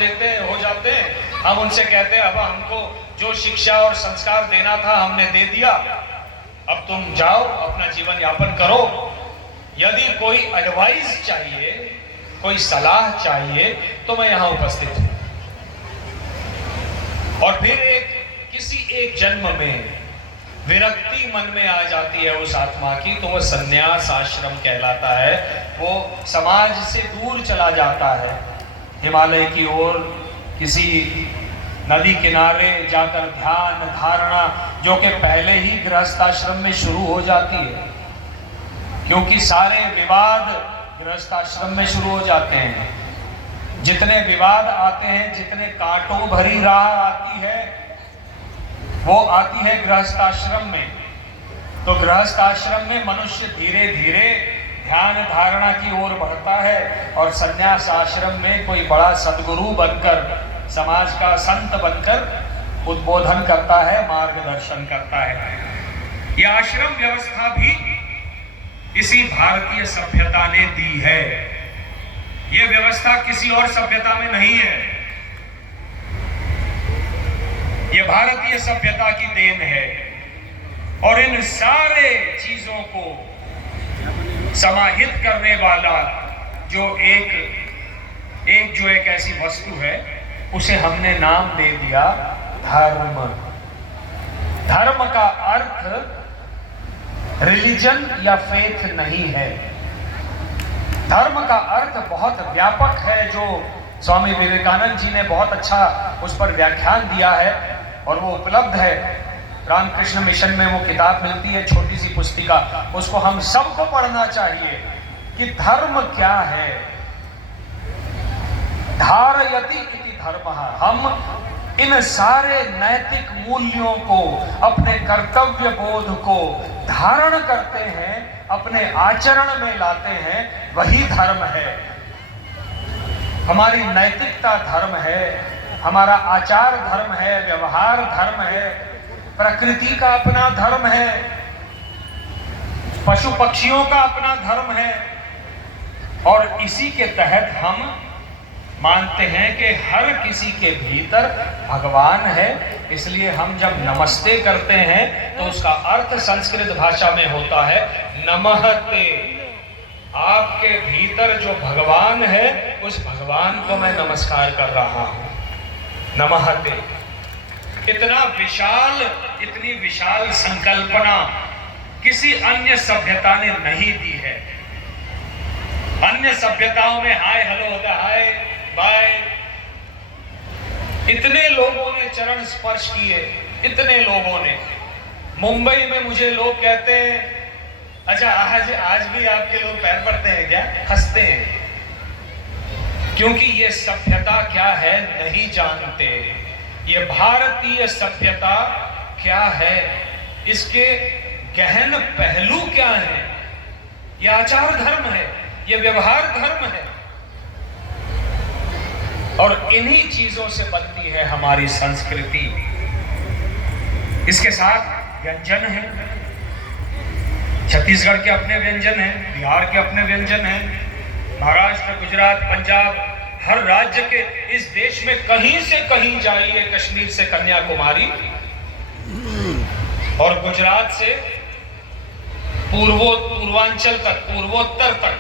जाते हैं। हम उनसे कहते हैं अब हमको जो शिक्षा और संस्कार देना था हमने दे दिया, अब तुम जाओ अपना जीवन यापन करो। यदि कोई एडवाइस चाहिए, कोई सलाह चाहिए तो मैं यहां उपस्थित हूं। और फिर किसी एक जन्म में विरक्ति मन में आ जाती है उस आत्मा की, तो वो संन्यास आश्रम कहलाता है। वो समाज से दूर चला जाता है, हिमालय की ओर किसी नदी किनारे जाकर ध्यान धारणा, जो कि पहले ही गृहस्थ आश्रम में शुरू हो जाती है, क्योंकि सारे विवाद गृहस्थ आश्रम में शुरू हो जाते हैं। जितने विवाद आते हैं, जितने कांटों भरी राह आती है, वो आती है गृहस्थ आश्रम में। तो गृहस्थ आश्रम में मनुष्य धीरे धीरे ध्यान धारणा की ओर बढ़ता है, और संन्यास आश्रम में कोई बड़ा सद्गुरु बनकर, समाज का संत बनकर उद्बोधन करता है, मार्गदर्शन करता है। यह आश्रम व्यवस्था भी इसी भारतीय सभ्यता ने दी है। यह व्यवस्था किसी और सभ्यता में नहीं है। यह भारतीय सभ्यता की देन है, और इन सारे चीजों को समाहित करने वाला जो एक ऐसी वस्तु है, उसे हमने नाम दे दिया धर्म। धर्म का अर्थ रिलीजन या फेथ नहीं है। धर्म का अर्थ बहुत व्यापक है, जो स्वामी विवेकानंद जी ने बहुत अच्छा उस पर व्याख्यान दिया है, और वो उपलब्ध है। रामकृष्ण मिशन में वो किताब मिलती है, छोटी सी पुस्तिका, उसको हम सबको पढ़ना चाहिए कि धर्म क्या है। धारयति इति धर्मः। हम इन सारे नैतिक मूल्यों को, अपने कर्तव्य बोध को धारण करते हैं, अपने आचरण में लाते हैं, वही धर्म है। हमारी नैतिकता धर्म है, हमारा आचार धर्म है, व्यवहार धर्म है, प्रकृति का अपना धर्म है, पशु पक्षियों का अपना धर्म है, और इसी के तहत हम मानते हैं कि हर किसी के भीतर भगवान है, इसलिए हम जब नमस्ते करते हैं तो उसका अर्थ संस्कृत भाषा में होता है नमस्ते। आपके भीतर जो भगवान है उस भगवान को मैं नमस्कार कर रहा हूं, नमस्ते। इतना विशाल, इतनी विशाल संकल्पना किसी अन्य सभ्यता ने नहीं दी है। अन्य सभ्यताओं में हाय हेलो होता, हाय बाय। इतने लोगों ने चरण स्पर्श किए, इतने लोगों ने। मुंबई में मुझे लोग कहते हैं, अच्छा आज भी आपके लोग पैर पड़ते हैं क्या? हंसते हैं, क्योंकि ये सभ्यता क्या है नहीं जानते। ये भारतीय सभ्यता क्या है, इसके गहन पहलू क्या है। ये आचार धर्म है, ये व्यवहार धर्म है, और इन्हीं चीजों से बनती है हमारी संस्कृति। इसके साथ व्यंजन है, छत्तीसगढ़ के अपने व्यंजन हैं, बिहार के अपने व्यंजन हैं, महाराष्ट्र, गुजरात, पंजाब, हर राज्य के। इस देश में कहीं से कहीं जाइए, कश्मीर से कन्याकुमारी और गुजरात से पूर्वांचल तक, पूर्वोत्तर तक,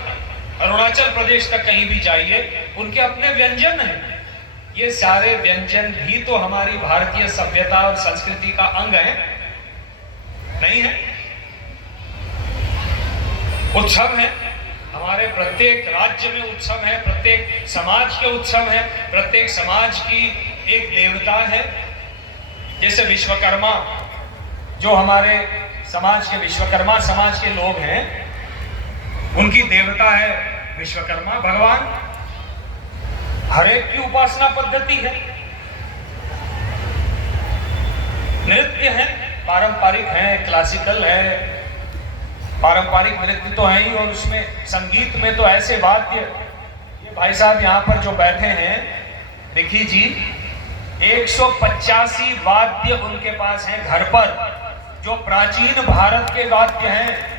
अरुणाचल प्रदेश तक कहीं भी जाइए, उनके अपने व्यंजन हैं। ये सारे व्यंजन भी तो हमारी भारतीय सभ्यता और संस्कृति का अंग है, नहीं है? उत्सव है, हमारे प्रत्येक राज्य में उत्सव है, प्रत्येक समाज के उत्सव है, प्रत्येक समाज की एक देवता है। जैसे विश्वकर्मा, जो हमारे समाज के विश्वकर्मा समाज के लोग हैं, उनकी देवता है विश्वकर्मा भगवान। हर एक की उपासना पद्धति है, नृत्य है, पारंपरिक है, क्लासिकल है। पारंपरिक नृत्य तो है ही, और उसमें संगीत में तो ऐसे वाद्य, ये भाई साहब यहाँ पर जो बैठे हैं, देखिए जी, 185 वाद्य उनके पास हैं घर पर, जो प्राचीन भारत के वाद्य हैं।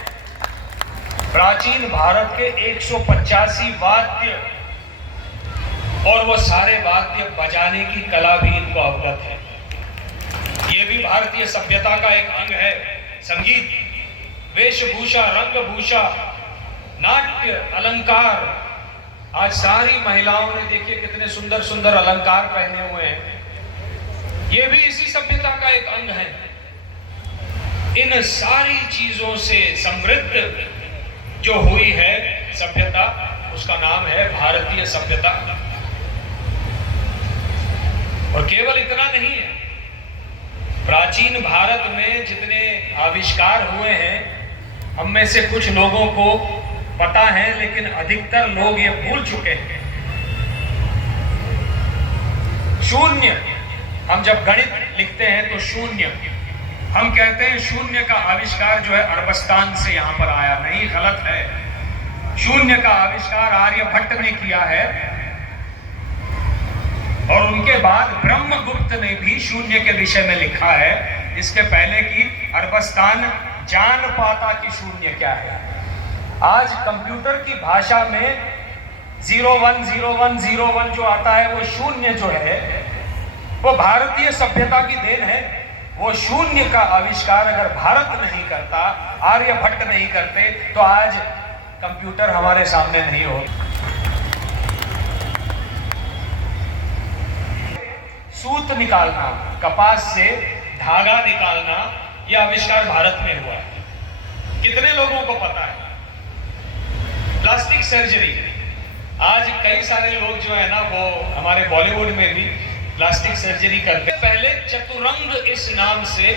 प्राचीन भारत के 185 वाद्य, और वो सारे वाद्य बजाने की कला भी इनको अवगत है। ये भी भारतीय सभ्यता का एक अंग है। संगीत, वेशभूषा, रंगभूषा, नाट्य, अलंकार। आज सारी महिलाओं ने देखिए कितने सुंदर सुंदर अलंकार पहने हुए हैं, ये भी इसी सभ्यता का एक अंग है। इन सारी चीजों से समृद्ध जो हुई है सभ्यता, उसका नाम है भारतीय सभ्यता। और केवल इतना नहीं है, प्राचीन भारत में जितने आविष्कार हुए हैं, हम में से कुछ लोगों को पता है, लेकिन अधिकतर लोग ये भूल चुके हैं। शून्य, हम जब गणित लिखते हैं तो शून्य, हम कहते हैं शून्य का आविष्कार जो है अरबस्तान से यहां पर आया। नहीं, गलत है। शून्य का आविष्कार आर्यभट्ट ने किया है, और उनके बाद ब्रह्मगुप्त ने भी शून्य के विषय में लिखा है। इसके पहले की अरबस्तान जान पाता कि शून्य क्या है। आज कंप्यूटर की भाषा में 010101 जो आता है, वो शून्य जो है, वो भारतीय सभ्यता की देन है। वो शून्य का आविष्कार अगर भारत नहीं करता, आर्यभट्ट नहीं करते, तो आज कंप्यूटर हमारे सामने नहीं होता। सूत निकालना, कपास से धागा निकालना, यह आविष्कार भारत में हुआ है। कितने लोगों को पता है? प्लास्टिक सर्जरी, आज कई सारे लोग जो है ना, वो हमारे बॉलीवुड में भी प्लास्टिक सर्जरी करते हैं। पहले चतुरंग इस नाम से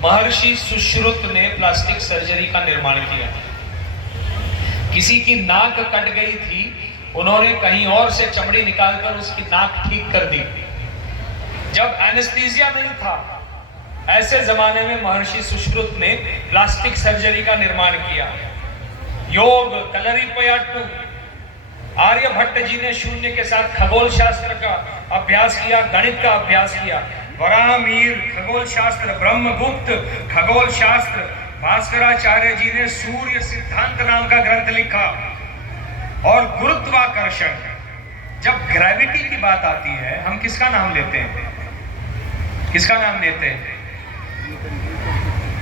महर्षि सुश्रुत ने प्लास्टिक सर्जरी का निर्माण किया। किसी की नाक कट गई थी, उन्होंने कहीं और से चमड़ी निकालकर उसकी नाक ठीक कर दी। जब एनेस्थीसिया नहीं था, ऐसे जमाने में महर्षि सुश्रुत ने प्लास्टिक सर्जरी का निर्माण किया। योग, कलरीपयट्टू, आर्यभट्ट जी ने शून्य के साथ खगोल शास्त्र का अभ्यास किया, गणित का अभ्यास किया। वराहमिहिर खगोल शास्त्र, ब्रह्मगुप्त खगोल शास्त्र, भास्कराचार्य जी ने सूर्य सिद्धांत नाम का ग्रंथ लिखा। और गुरुत्वाकर्षण, जब ग्रेविटी की बात आती है हम किसका नाम लेते हैं? किसका नाम लेते हैं?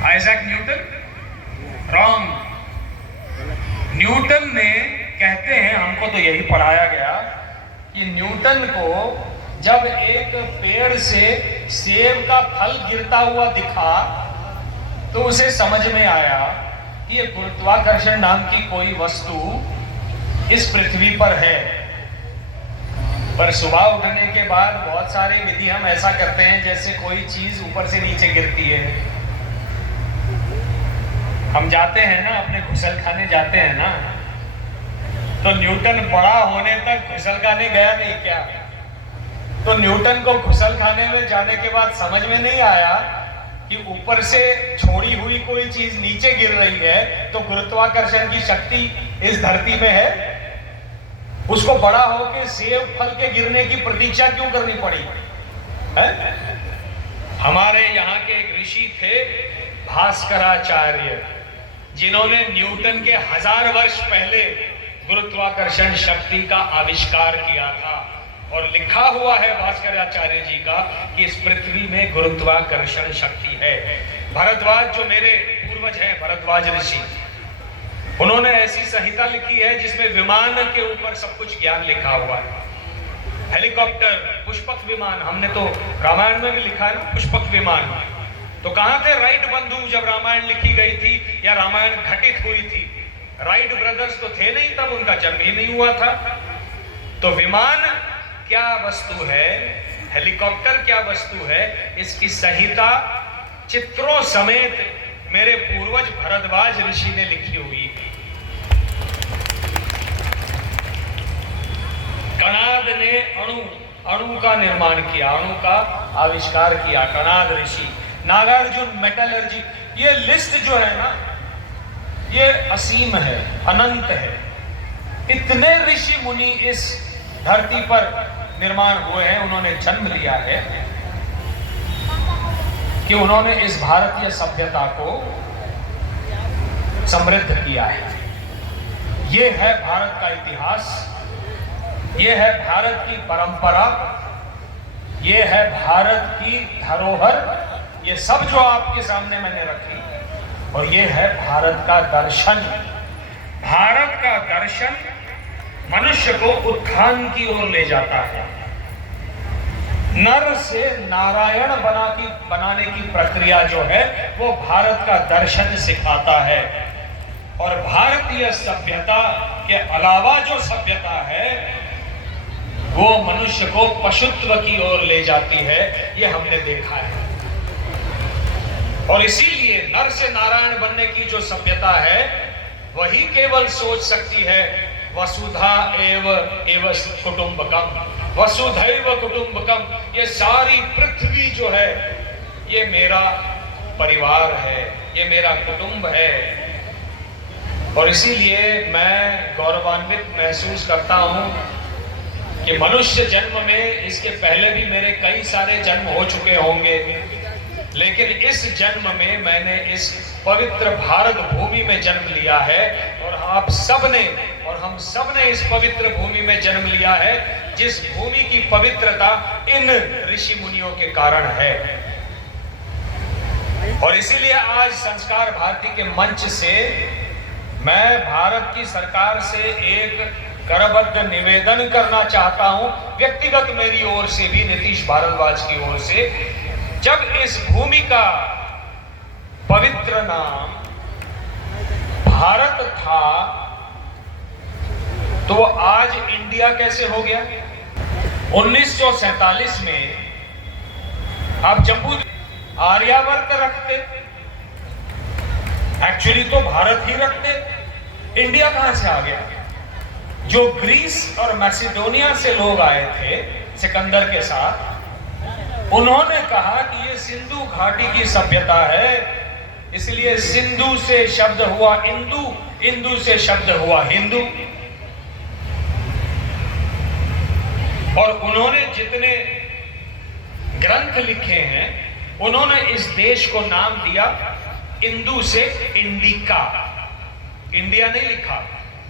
Isaac Newton? रॉन्ग। न्यूटन ने, कहते हैं, हमको तो यही पढ़ाया गया कि न्यूटन को जब एक पेड़ से सेब का फल गिरता हुआ दिखा तो उसे समझ में आया कि ये गुरुत्वाकर्षण नाम की कोई वस्तु इस पृथ्वी पर है। पर सुबह उठने के बाद बहुत सारी विधि हम ऐसा करते हैं जैसे कोई चीज ऊपर से नीचे गिरती है। हम जाते हैं ना, अपने घुसल खाने जाते हैं ना, तो न्यूटन बड़ा होने तक घुसल खाने गया नहीं क्या? तो न्यूटन को घुसल खाने में जाने के बाद समझ में नहीं आया कि ऊपर से छोड़ी हुई कोई चीज नीचे गिर रही है तो गुरुत्वाकर्षण की शक्ति इस धरती में है। उसको बड़ा होकर सेब फल के गिरने की प्रतीक्षा क्यों करनी पड़ी है? हमारे यहाँ के एक ऋषि थे भास्कराचार्य, जिन्होंने न्यूटन के 1000 वर्ष पहले गुरुत्वाकर्षण शक्ति का आविष्कार किया था। और लिखा हुआ है भास्कराचार्य जी का कि इस पृथ्वी में गुरुत्वाकर्षण शक्ति है। भरद्वाज, जो मेरे पूर्वज हैं, भरद्वाज ऋषि, उन्होंने ऐसी संहिता लिखी है जिसमें विमान के ऊपर सब कुछ ज्ञान लिखा हुआ है। हेलीकॉप्टर, पुष्पक विमान, हमने तो रामायण में भी लिखा है ना पुष्पक विमान। तो कहां थे राइट बंधु जब रामायण लिखी गई थी या रामायण घटित हुई थी? राइट ब्रदर्स तो थे नहीं तब, उनका जन्म ही नहीं हुआ था। तो विमान क्या वस्तु है, हेलीकॉप्टर क्या वस्तु है, इसकी संहिता चित्रों समेत मेरे पूर्वज भरद्वाज ऋषि ने लिखी हुई थी। कणाद ने अणु का निर्माण किया, अणु का आविष्कार किया, कणाद ऋषि। नागार्जुन मेटलर्जी, ये लिस्ट जो है ना, ये असीम है, अनंत है। इतने ऋषि मुनि इस धरती पर निर्माण हुए हैं, उन्होंने जन्म लिया है कि उन्होंने इस भारतीय सभ्यता को समृद्ध किया है। ये है भारत का इतिहास, ये है भारत की परंपरा, ये है भारत की धरोहर। ये सब जो आपके सामने मैंने रखी, और ये है भारत का दर्शन। भारत का दर्शन मनुष्य को उत्थान की ओर ले जाता है। नर से नारायण बनाने की प्रक्रिया जो है वो भारत का दर्शन सिखाता है। और भारतीय सभ्यता के अलावा जो सभ्यता है वो मनुष्य को पशुत्व की ओर ले जाती है, ये हमने देखा है। और इसीलिए नर से नारायण बनने की जो सभ्यता है वही केवल सोच सकती है वसुधा एव कुटुंबकम, वसुधैव कुटुंबकम। ये सारी पृथ्वी जो है ये मेरा परिवार है, ये मेरा कुटुंब है। और इसीलिए मैं गौरवान्वित महसूस करता हूं कि मनुष्य जन्म में, इसके पहले भी मेरे कई सारे जन्म हो चुके होंगे, लेकिन इस जन्म में मैंने इस पवित्र भारत भूमि में जन्म लिया है। और आप सब ने और हम सब ने इस पवित्र भूमि में जन्म लिया है, जिस भूमि की पवित्रता इन ऋषि मुनियों के कारण है। और इसीलिए आज संस्कार भारती के मंच से मैं भारत की सरकार से एक करबद्ध निवेदन करना चाहता हूं, व्यक्तिगत मेरी ओर से भी, नीतीश भारद्वाज की ओर से। जब इस भूमि का पवित्र नाम भारत था तो वो आज इंडिया कैसे हो गया? 1947 में आप जम्मू आर्यावर्त रखते, एक्चुअली तो भारत ही रखते। इंडिया कहां से आ गया? जो ग्रीस और मैसिडोनिया से लोग आए थे सिकंदर के साथ, उन्होंने कहा कि ये सिंधु घाटी की सभ्यता है, इसलिए सिंधु से शब्द हुआ इंदु, इंदु से शब्द हुआ हिंदू। और उन्होंने जितने ग्रंथ लिखे हैं उन्होंने इस देश को नाम दिया इंदु से इंडिका। इंडिया नहीं लिखा,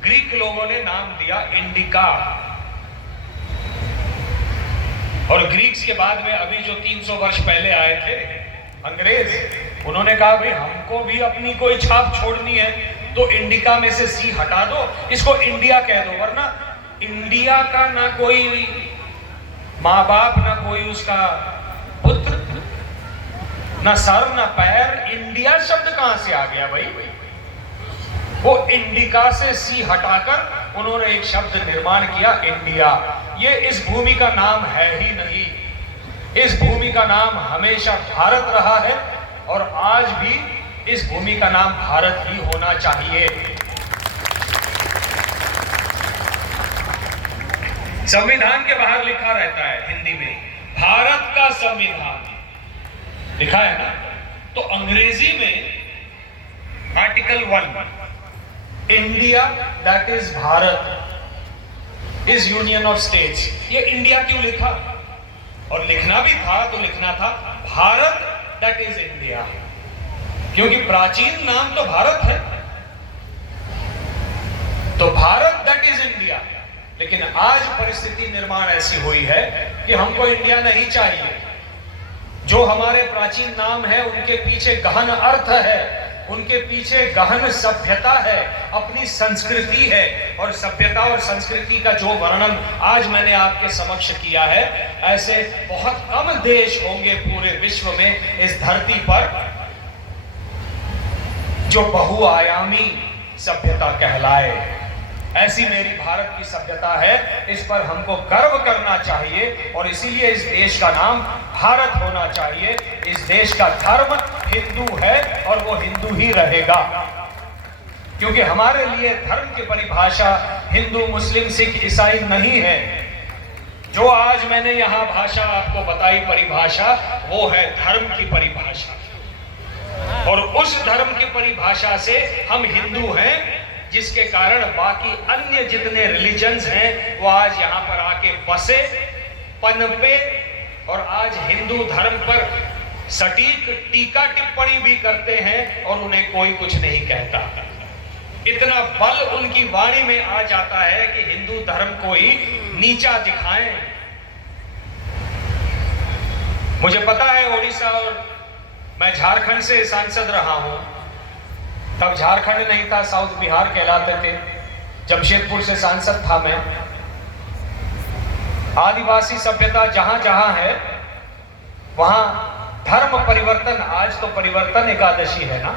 ग्रीक लोगों ने नाम दिया इंडिका। और ग्रीक्स के बाद में अभी जो 300 वर्ष पहले आए थे अंग्रेज, उन्होंने कहा भाई हमको भी अपनी कोई छाप छोड़नी है, तो इंडिका में से सी हटा दो, इसको इंडिया कह दो, वरना इंडिया का ना कोई माँ बाप, ना कोई उसका पुत्र, ना सर ना पैर, इंडिया शब्द कहां से आ गया भाई? वो इंडिका से सी हटाकर उन्होंने एक शब्द निर्माण किया, इंडिया। ये इस भूमि का नाम है ही नहीं, इस भूमि का नाम हमेशा भारत रहा है और आज भी इस भूमि का नाम भारत ही होना चाहिए। संविधान के बाहर लिखा रहता है हिंदी में, भारत का संविधान लिखा है ना, तो अंग्रेजी में article 1, India that is Bharat is union of states. ये इंडिया क्यों लिखा? और लिखना भी था तो लिखना था भारत दैट इज इंडिया, क्योंकि प्राचीन नाम तो भारत है, तो भारत दैट इज इंडिया। लेकिन आज परिस्थिति निर्माण ऐसी हुई है कि हमको इंडिया नहीं चाहिए। जो हमारे प्राचीन नाम है उनके पीछे गहन अर्थ है, उनके पीछे गहन सभ्यता है, अपनी संस्कृति है, और सभ्यता और संस्कृति का जो वर्णन आज मैंने आपके समक्ष किया है, ऐसे बहुत कम देश होंगे पूरे विश्व में इस धरती पर जो बहुआयामी सभ्यता कहलाए। ऐसी मेरी भारत की सभ्यता है, इस पर हमको गर्व करना चाहिए और इसीलिए इस देश का नाम भारत होना चाहिए। इस देश का धर्म हिंदू है और वो हिंदू ही रहेगा, क्योंकि हमारे लिए धर्म की परिभाषा हिंदू, मुस्लिम, सिख, ईसाई नहीं है। जो आज मैंने यहां भाषा आपको बताई, परिभाषा, वो है धर्म की परिभाषा, और उस धर्म की परिभाषा से हम हिंदू हैं, जिसके कारण बाकी अन्य जितने रिलीजन्स हैं वो आज यहां पर आके बसे, पनपे, और आज हिंदू धर्म पर सटीक टीका टिप्पणी भी करते हैं और उन्हें कोई कुछ नहीं कहता। इतना बल उनकी वाणी में आ जाता है कि हिंदू धर्म को ही नीचा दिखाएं। मुझे पता है ओडिशा, और मैं झारखंड से सांसद रहा हूं, तब झारखंड नहीं था, साउथ बिहार कहलाते थे। जमशेदपुर से सांसद था मैं। आदिवासी सभ्यता जहां जहां है वहां धर्म परिवर्तन, आज तो परिवर्तन एकादशी है ना,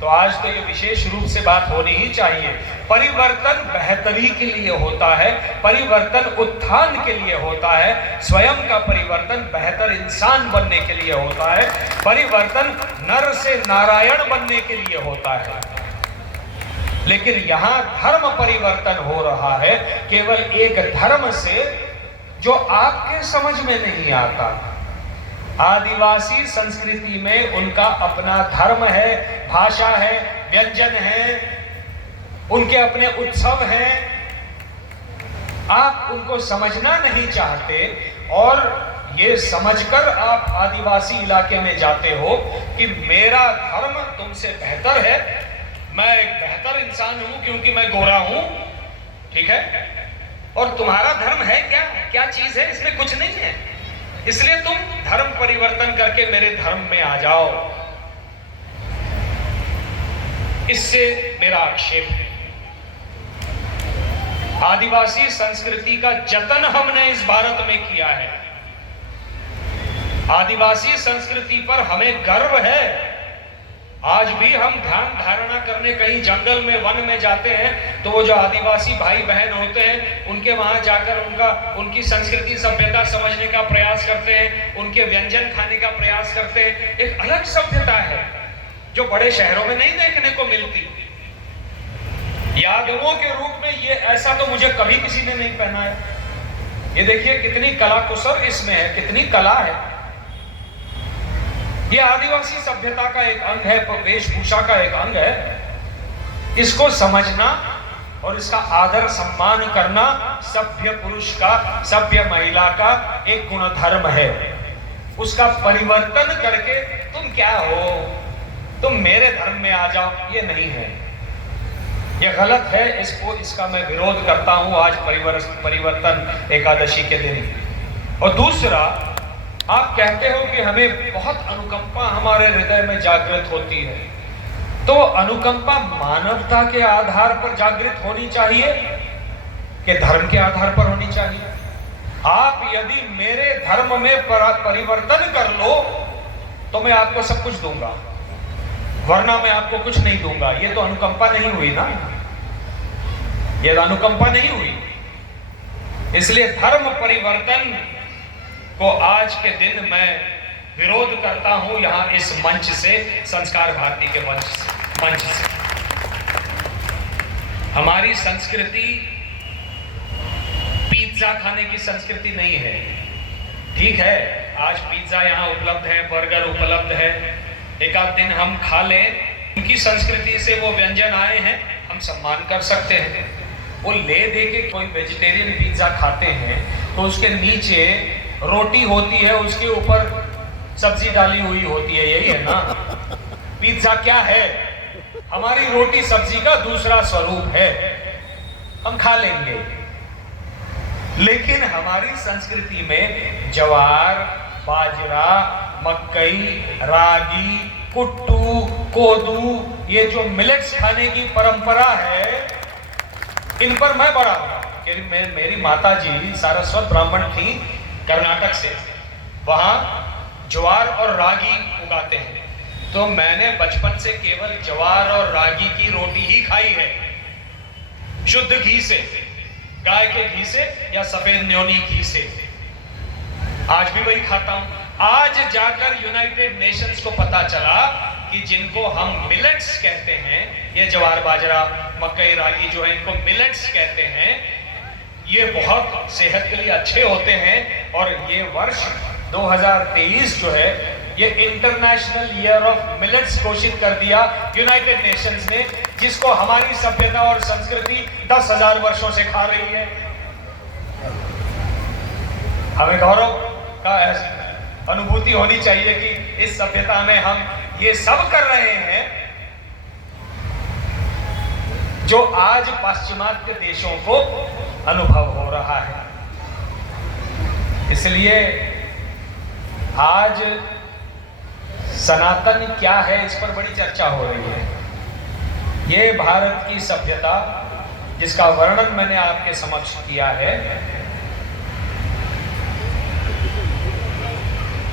तो आज तो ये विशेष रूप से बात होनी ही चाहिए। परिवर्तन बेहतरी के लिए होता है, परिवर्तन उत्थान के लिए होता है, स्वयं का परिवर्तन बेहतर इंसान बनने के लिए होता है, परिवर्तन नर से नारायण बनने के लिए होता है। लेकिन यहां धर्म परिवर्तन हो रहा है केवल एक धर्म से जो आपके समझ में नहीं आता। आदिवासी संस्कृति में उनका अपना धर्म है, भाषा है, व्यंजन है, उनके अपने उत्सव हैं। आप उनको समझना नहीं चाहते और ये समझकर आप आदिवासी इलाके में जाते हो कि मेरा धर्म तुमसे बेहतर है, मैं एक बेहतर इंसान हूं क्योंकि मैं गोरा हूं, ठीक है, और तुम्हारा धर्म है क्या? क्या चीज है? इसमें कुछ नहीं है, इसलिए तुम धर्म परिवर्तन करके मेरे धर्म में आ जाओ। इससे मेरा आक्षेप है। आदिवासी संस्कृति का जतन हमने इस भारत में किया है। आदिवासी संस्कृति पर हमें गर्व है। आज भी हम ध्यान धारणा करने कहीं जंगल में, वन में जाते हैं तो वो जो आदिवासी भाई बहन होते हैं उनके वहां जाकर उनकी संस्कृति सभ्यता समझने का प्रयास करते हैं, उनके व्यंजन खाने का प्रयास करते हैं। एक अलग सभ्यता है जो बड़े शहरों में नहीं देखने को मिलती। यादवों के रूप में ये ऐसा तो मुझे कभी किसी ने नहीं पहनाया। ये देखिए कितनी कला कुशल इसमें है, कितनी कला है। ये आदिवासी सभ्यता का एक अंग है, वेशभूषा का एक अंग है। इसको समझना और इसका आदर सम्मान करना सभ्य पुरुष का, सभ्य महिला का एक गुणधर्म है। उसका परिवर्तन करके तुम क्या हो, तुम मेरे धर्म में आ जाओ, ये नहीं है, ये गलत है। इसका मैं विरोध करता हूं आज परिवर्तन एकादशी के दिन। और दूसरा, आप कहते हो कि हमें बहुत अनुकंपा हमारे हृदय में जागृत होती है, तो अनुकंपा मानवता के आधार पर जागृत होनी चाहिए कि धर्म के आधार पर होनी चाहिए? आप यदि मेरे धर्म में परिवर्तन कर लो तो मैं आपको सब कुछ दूंगा, वरना मैं आपको कुछ नहीं दूंगा। ये तो अनुकंपा नहीं हुई ना, ये तो अनुकंपा नहीं हुई। इसलिए धर्म परिवर्तन को आज के दिन मैं विरोध करता हूं, यहां इस मंच से, संस्कार भारती के मंच से। हमारी संस्कृति पिज्जा खाने की संस्कृति नहीं है। ठीक है, आज पिज्जा यहाँ उपलब्ध है, बर्गर उपलब्ध है, एक आध दिन हम खा लें, उनकी संस्कृति से वो व्यंजन आए हैं, हम सम्मान कर सकते हैं। वो ले दे के कोई वेजिटेरियन पिज्जा खाते हैं तो उसके नीचे रोटी होती है, उसके ऊपर सब्जी डाली हुई होती है, यही है ना? पिज्जा क्या है? हमारी रोटी सब्जी का दूसरा स्वरूप है, हम खा लेंगे। लेकिन हमारी संस्कृति में ज्वार, बाजरा, मकई, रागी, कुट्टू, कोदू, ये जो मिलेट्स खाने की परंपरा है, इन पर मैं बड़ा हूं। मेरी माता जी सारस्वत ब्राह्मण थी, कर्नाटक से, वहां ज्वार और रागी उगाते हैं, तो मैंने बचपन से केवल ज्वार और रागी की रोटी ही खाई है, शुद्ध घी से, गाय के घी से या सफेद न्योनी घी से। आज भी वही खाता हूं। आज जाकर यूनाइटेड नेशंस को पता चला कि जिनको हम मिलेट्स कहते हैं, ये ज्वार, बाजरा, मकई, रागी जो है, इनको मिलेट्स कहते हैं, ये बहुत सेहत के लिए अच्छे होते हैं। और ये वर्ष 2023 जो है, ये इंटरनेशनल ईयर ऑफ मिलेट्स घोषित कर दिया यूनाइटेड नेशंस ने, जिसको हमारी सभ्यता और संस्कृति 10,000 वर्षों से खा रही है। हमें गौरव का अनुभूति होनी चाहिए कि इस सभ्यता में हम ये सब कर रहे हैं जो आज पाश्चिमात्य देशों को अनुभव हो रहा है। इसलिए आज सनातन क्या है, इस पर बड़ी चर्चा हो रही है। ये भारत की सभ्यता जिसका वर्णन मैंने आपके समक्ष किया है,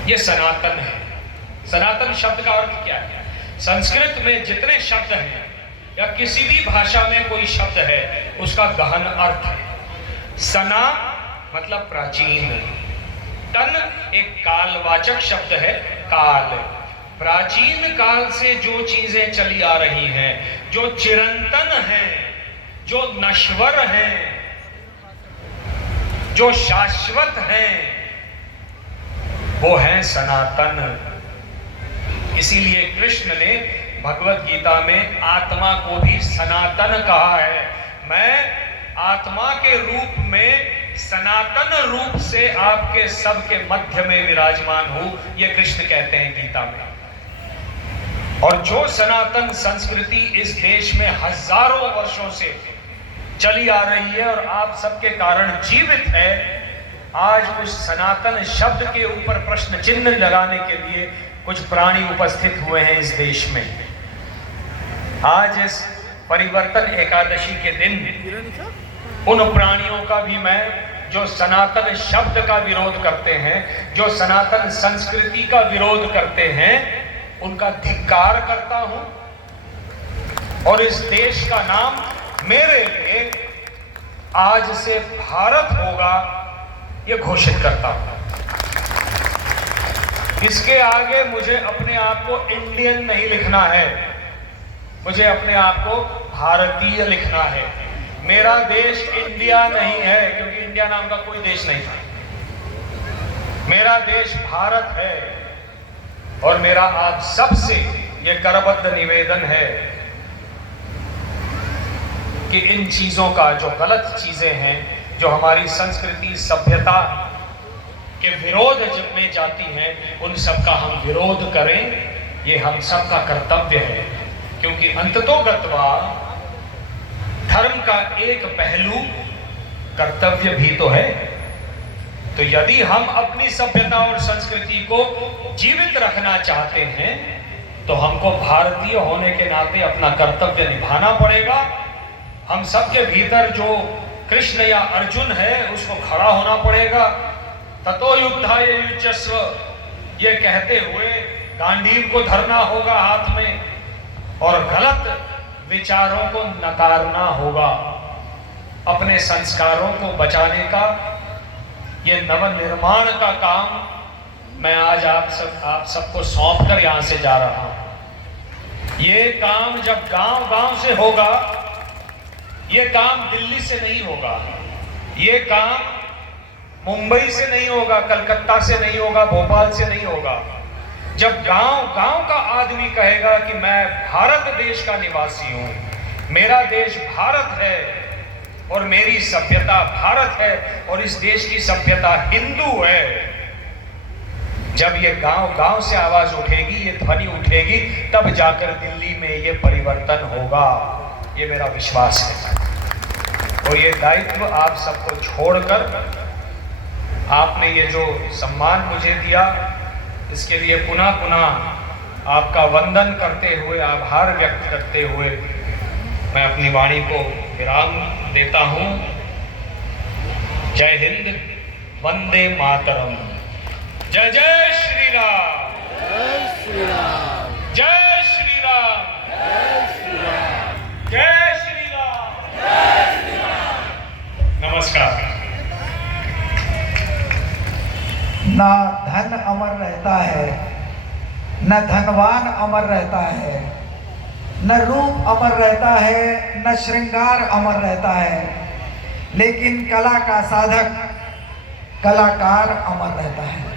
ये सनातन है। सनातन शब्द का अर्थ क्या है? संस्कृत में जितने शब्द हैं या किसी भी भाषा में कोई शब्द है, उसका गहन अर्थ है। सना मतलब प्राचीन, तन एक कालवाचक शब्द है, काल। प्राचीन काल से जो चीजें चली आ रही हैं, जो चिरंतन हैं, जो नश्वर हैं, जो शाश्वत हैं, वो है सनातन। इसीलिए कृष्ण ने भगवत गीता में आत्मा को भी सनातन कहा है। मैं आत्मा के रूप में सनातन रूप से आपके सबके मध्य में विराजमान हूं, ये कृष्ण कहते हैं गीता में। और जो सनातन संस्कृति इस देश में हजारों वर्षों से चली आ रही है और आप सबके कारण जीवित है, आज उस सनातन शब्द के ऊपर प्रश्न चिन्ह लगाने के लिए कुछ प्राणी उपस्थित हुए हैं इस देश में। आज इस परिवर्तन एकादशी के दिन उन प्राणियों का भी मैं, जो सनातन शब्द का विरोध करते हैं, जो सनातन संस्कृति का विरोध करते हैं, उनका धिक्कार करता हूं और इस देश का नाम मेरे लिए आज से भारत होगा, ये घोषित करता हूं। इसके आगे मुझे अपने आप को इंडियन नहीं लिखना है, मुझे अपने आप को भारतीय लिखना है। मेरा देश इंडिया नहीं है, क्योंकि इंडिया नाम का कोई देश नहीं था। मेरा देश भारत है और मेरा आप सबसे ये करबद्ध निवेदन है कि इन चीजों का, जो गलत चीजें हैं, जो हमारी संस्कृति सभ्यता के विरोध में जाती हैं, उन सब का हम विरोध करें। ये हम सब का कर्तव्य है, क्योंकि अंततोगत्वा धर्म का एक पहलू कर्तव्य भी तो है। तो यदि हम अपनी सभ्यता और संस्कृति को जीवित रखना चाहते हैं तो हमको भारतीय होने के नाते अपना कर्तव्य निभाना पड़ेगा। हम सबके भीतर जो कृष्ण या अर्जुन है उसको खड़ा होना पड़ेगा। ततो युद्धाय युज्यस्व, ये कहते हुए गांडीव को धरना होगा हाथ में और गलत विचारों को नकारना होगा। अपने संस्कारों को बचाने का ये नवनिर्माण का काम मैं आज आप सबको सौंप कर यहां से जा रहा हूं। ये काम जब गांव-गांव से होगा, ये काम दिल्ली से नहीं होगा, ये काम मुंबई से नहीं होगा, कलकत्ता से नहीं होगा, भोपाल से नहीं होगा। जब गांव-गांव का आदमी कहेगा कि मैं भारत देश का निवासी हूं, मेरा देश भारत है और मेरी सभ्यता भारत है और इस देश की सभ्यता हिंदू है, जब ये गांव-गांव से आवाज उठेगी, ये ध्वनि उठेगी, तब जाकर दिल्ली में ये परिवर्तन होगा। ये मेरा विश्वास है। और ये दायित्व आप सबको छोड़कर आपने ये जो सम्मान मुझे दिया, इसके लिए पुनः पुनः आपका वंदन करते हुए, आभार व्यक्त करते हुए मैं अपनी वाणी को विराम देता हूं। जय हिंद, वंदे मातरम। जय जय श्री राम। जय श्री राम। जय श्री राम। जय श्री राम। जय श्री राम। जय श्री राम। नमस्कार। ना धन अमर रहता है, न धनवान अमर रहता है, न रूप अमर रहता है, न श्रृंगार अमर रहता है, लेकिन कला का साधक कलाकार अमर रहता है।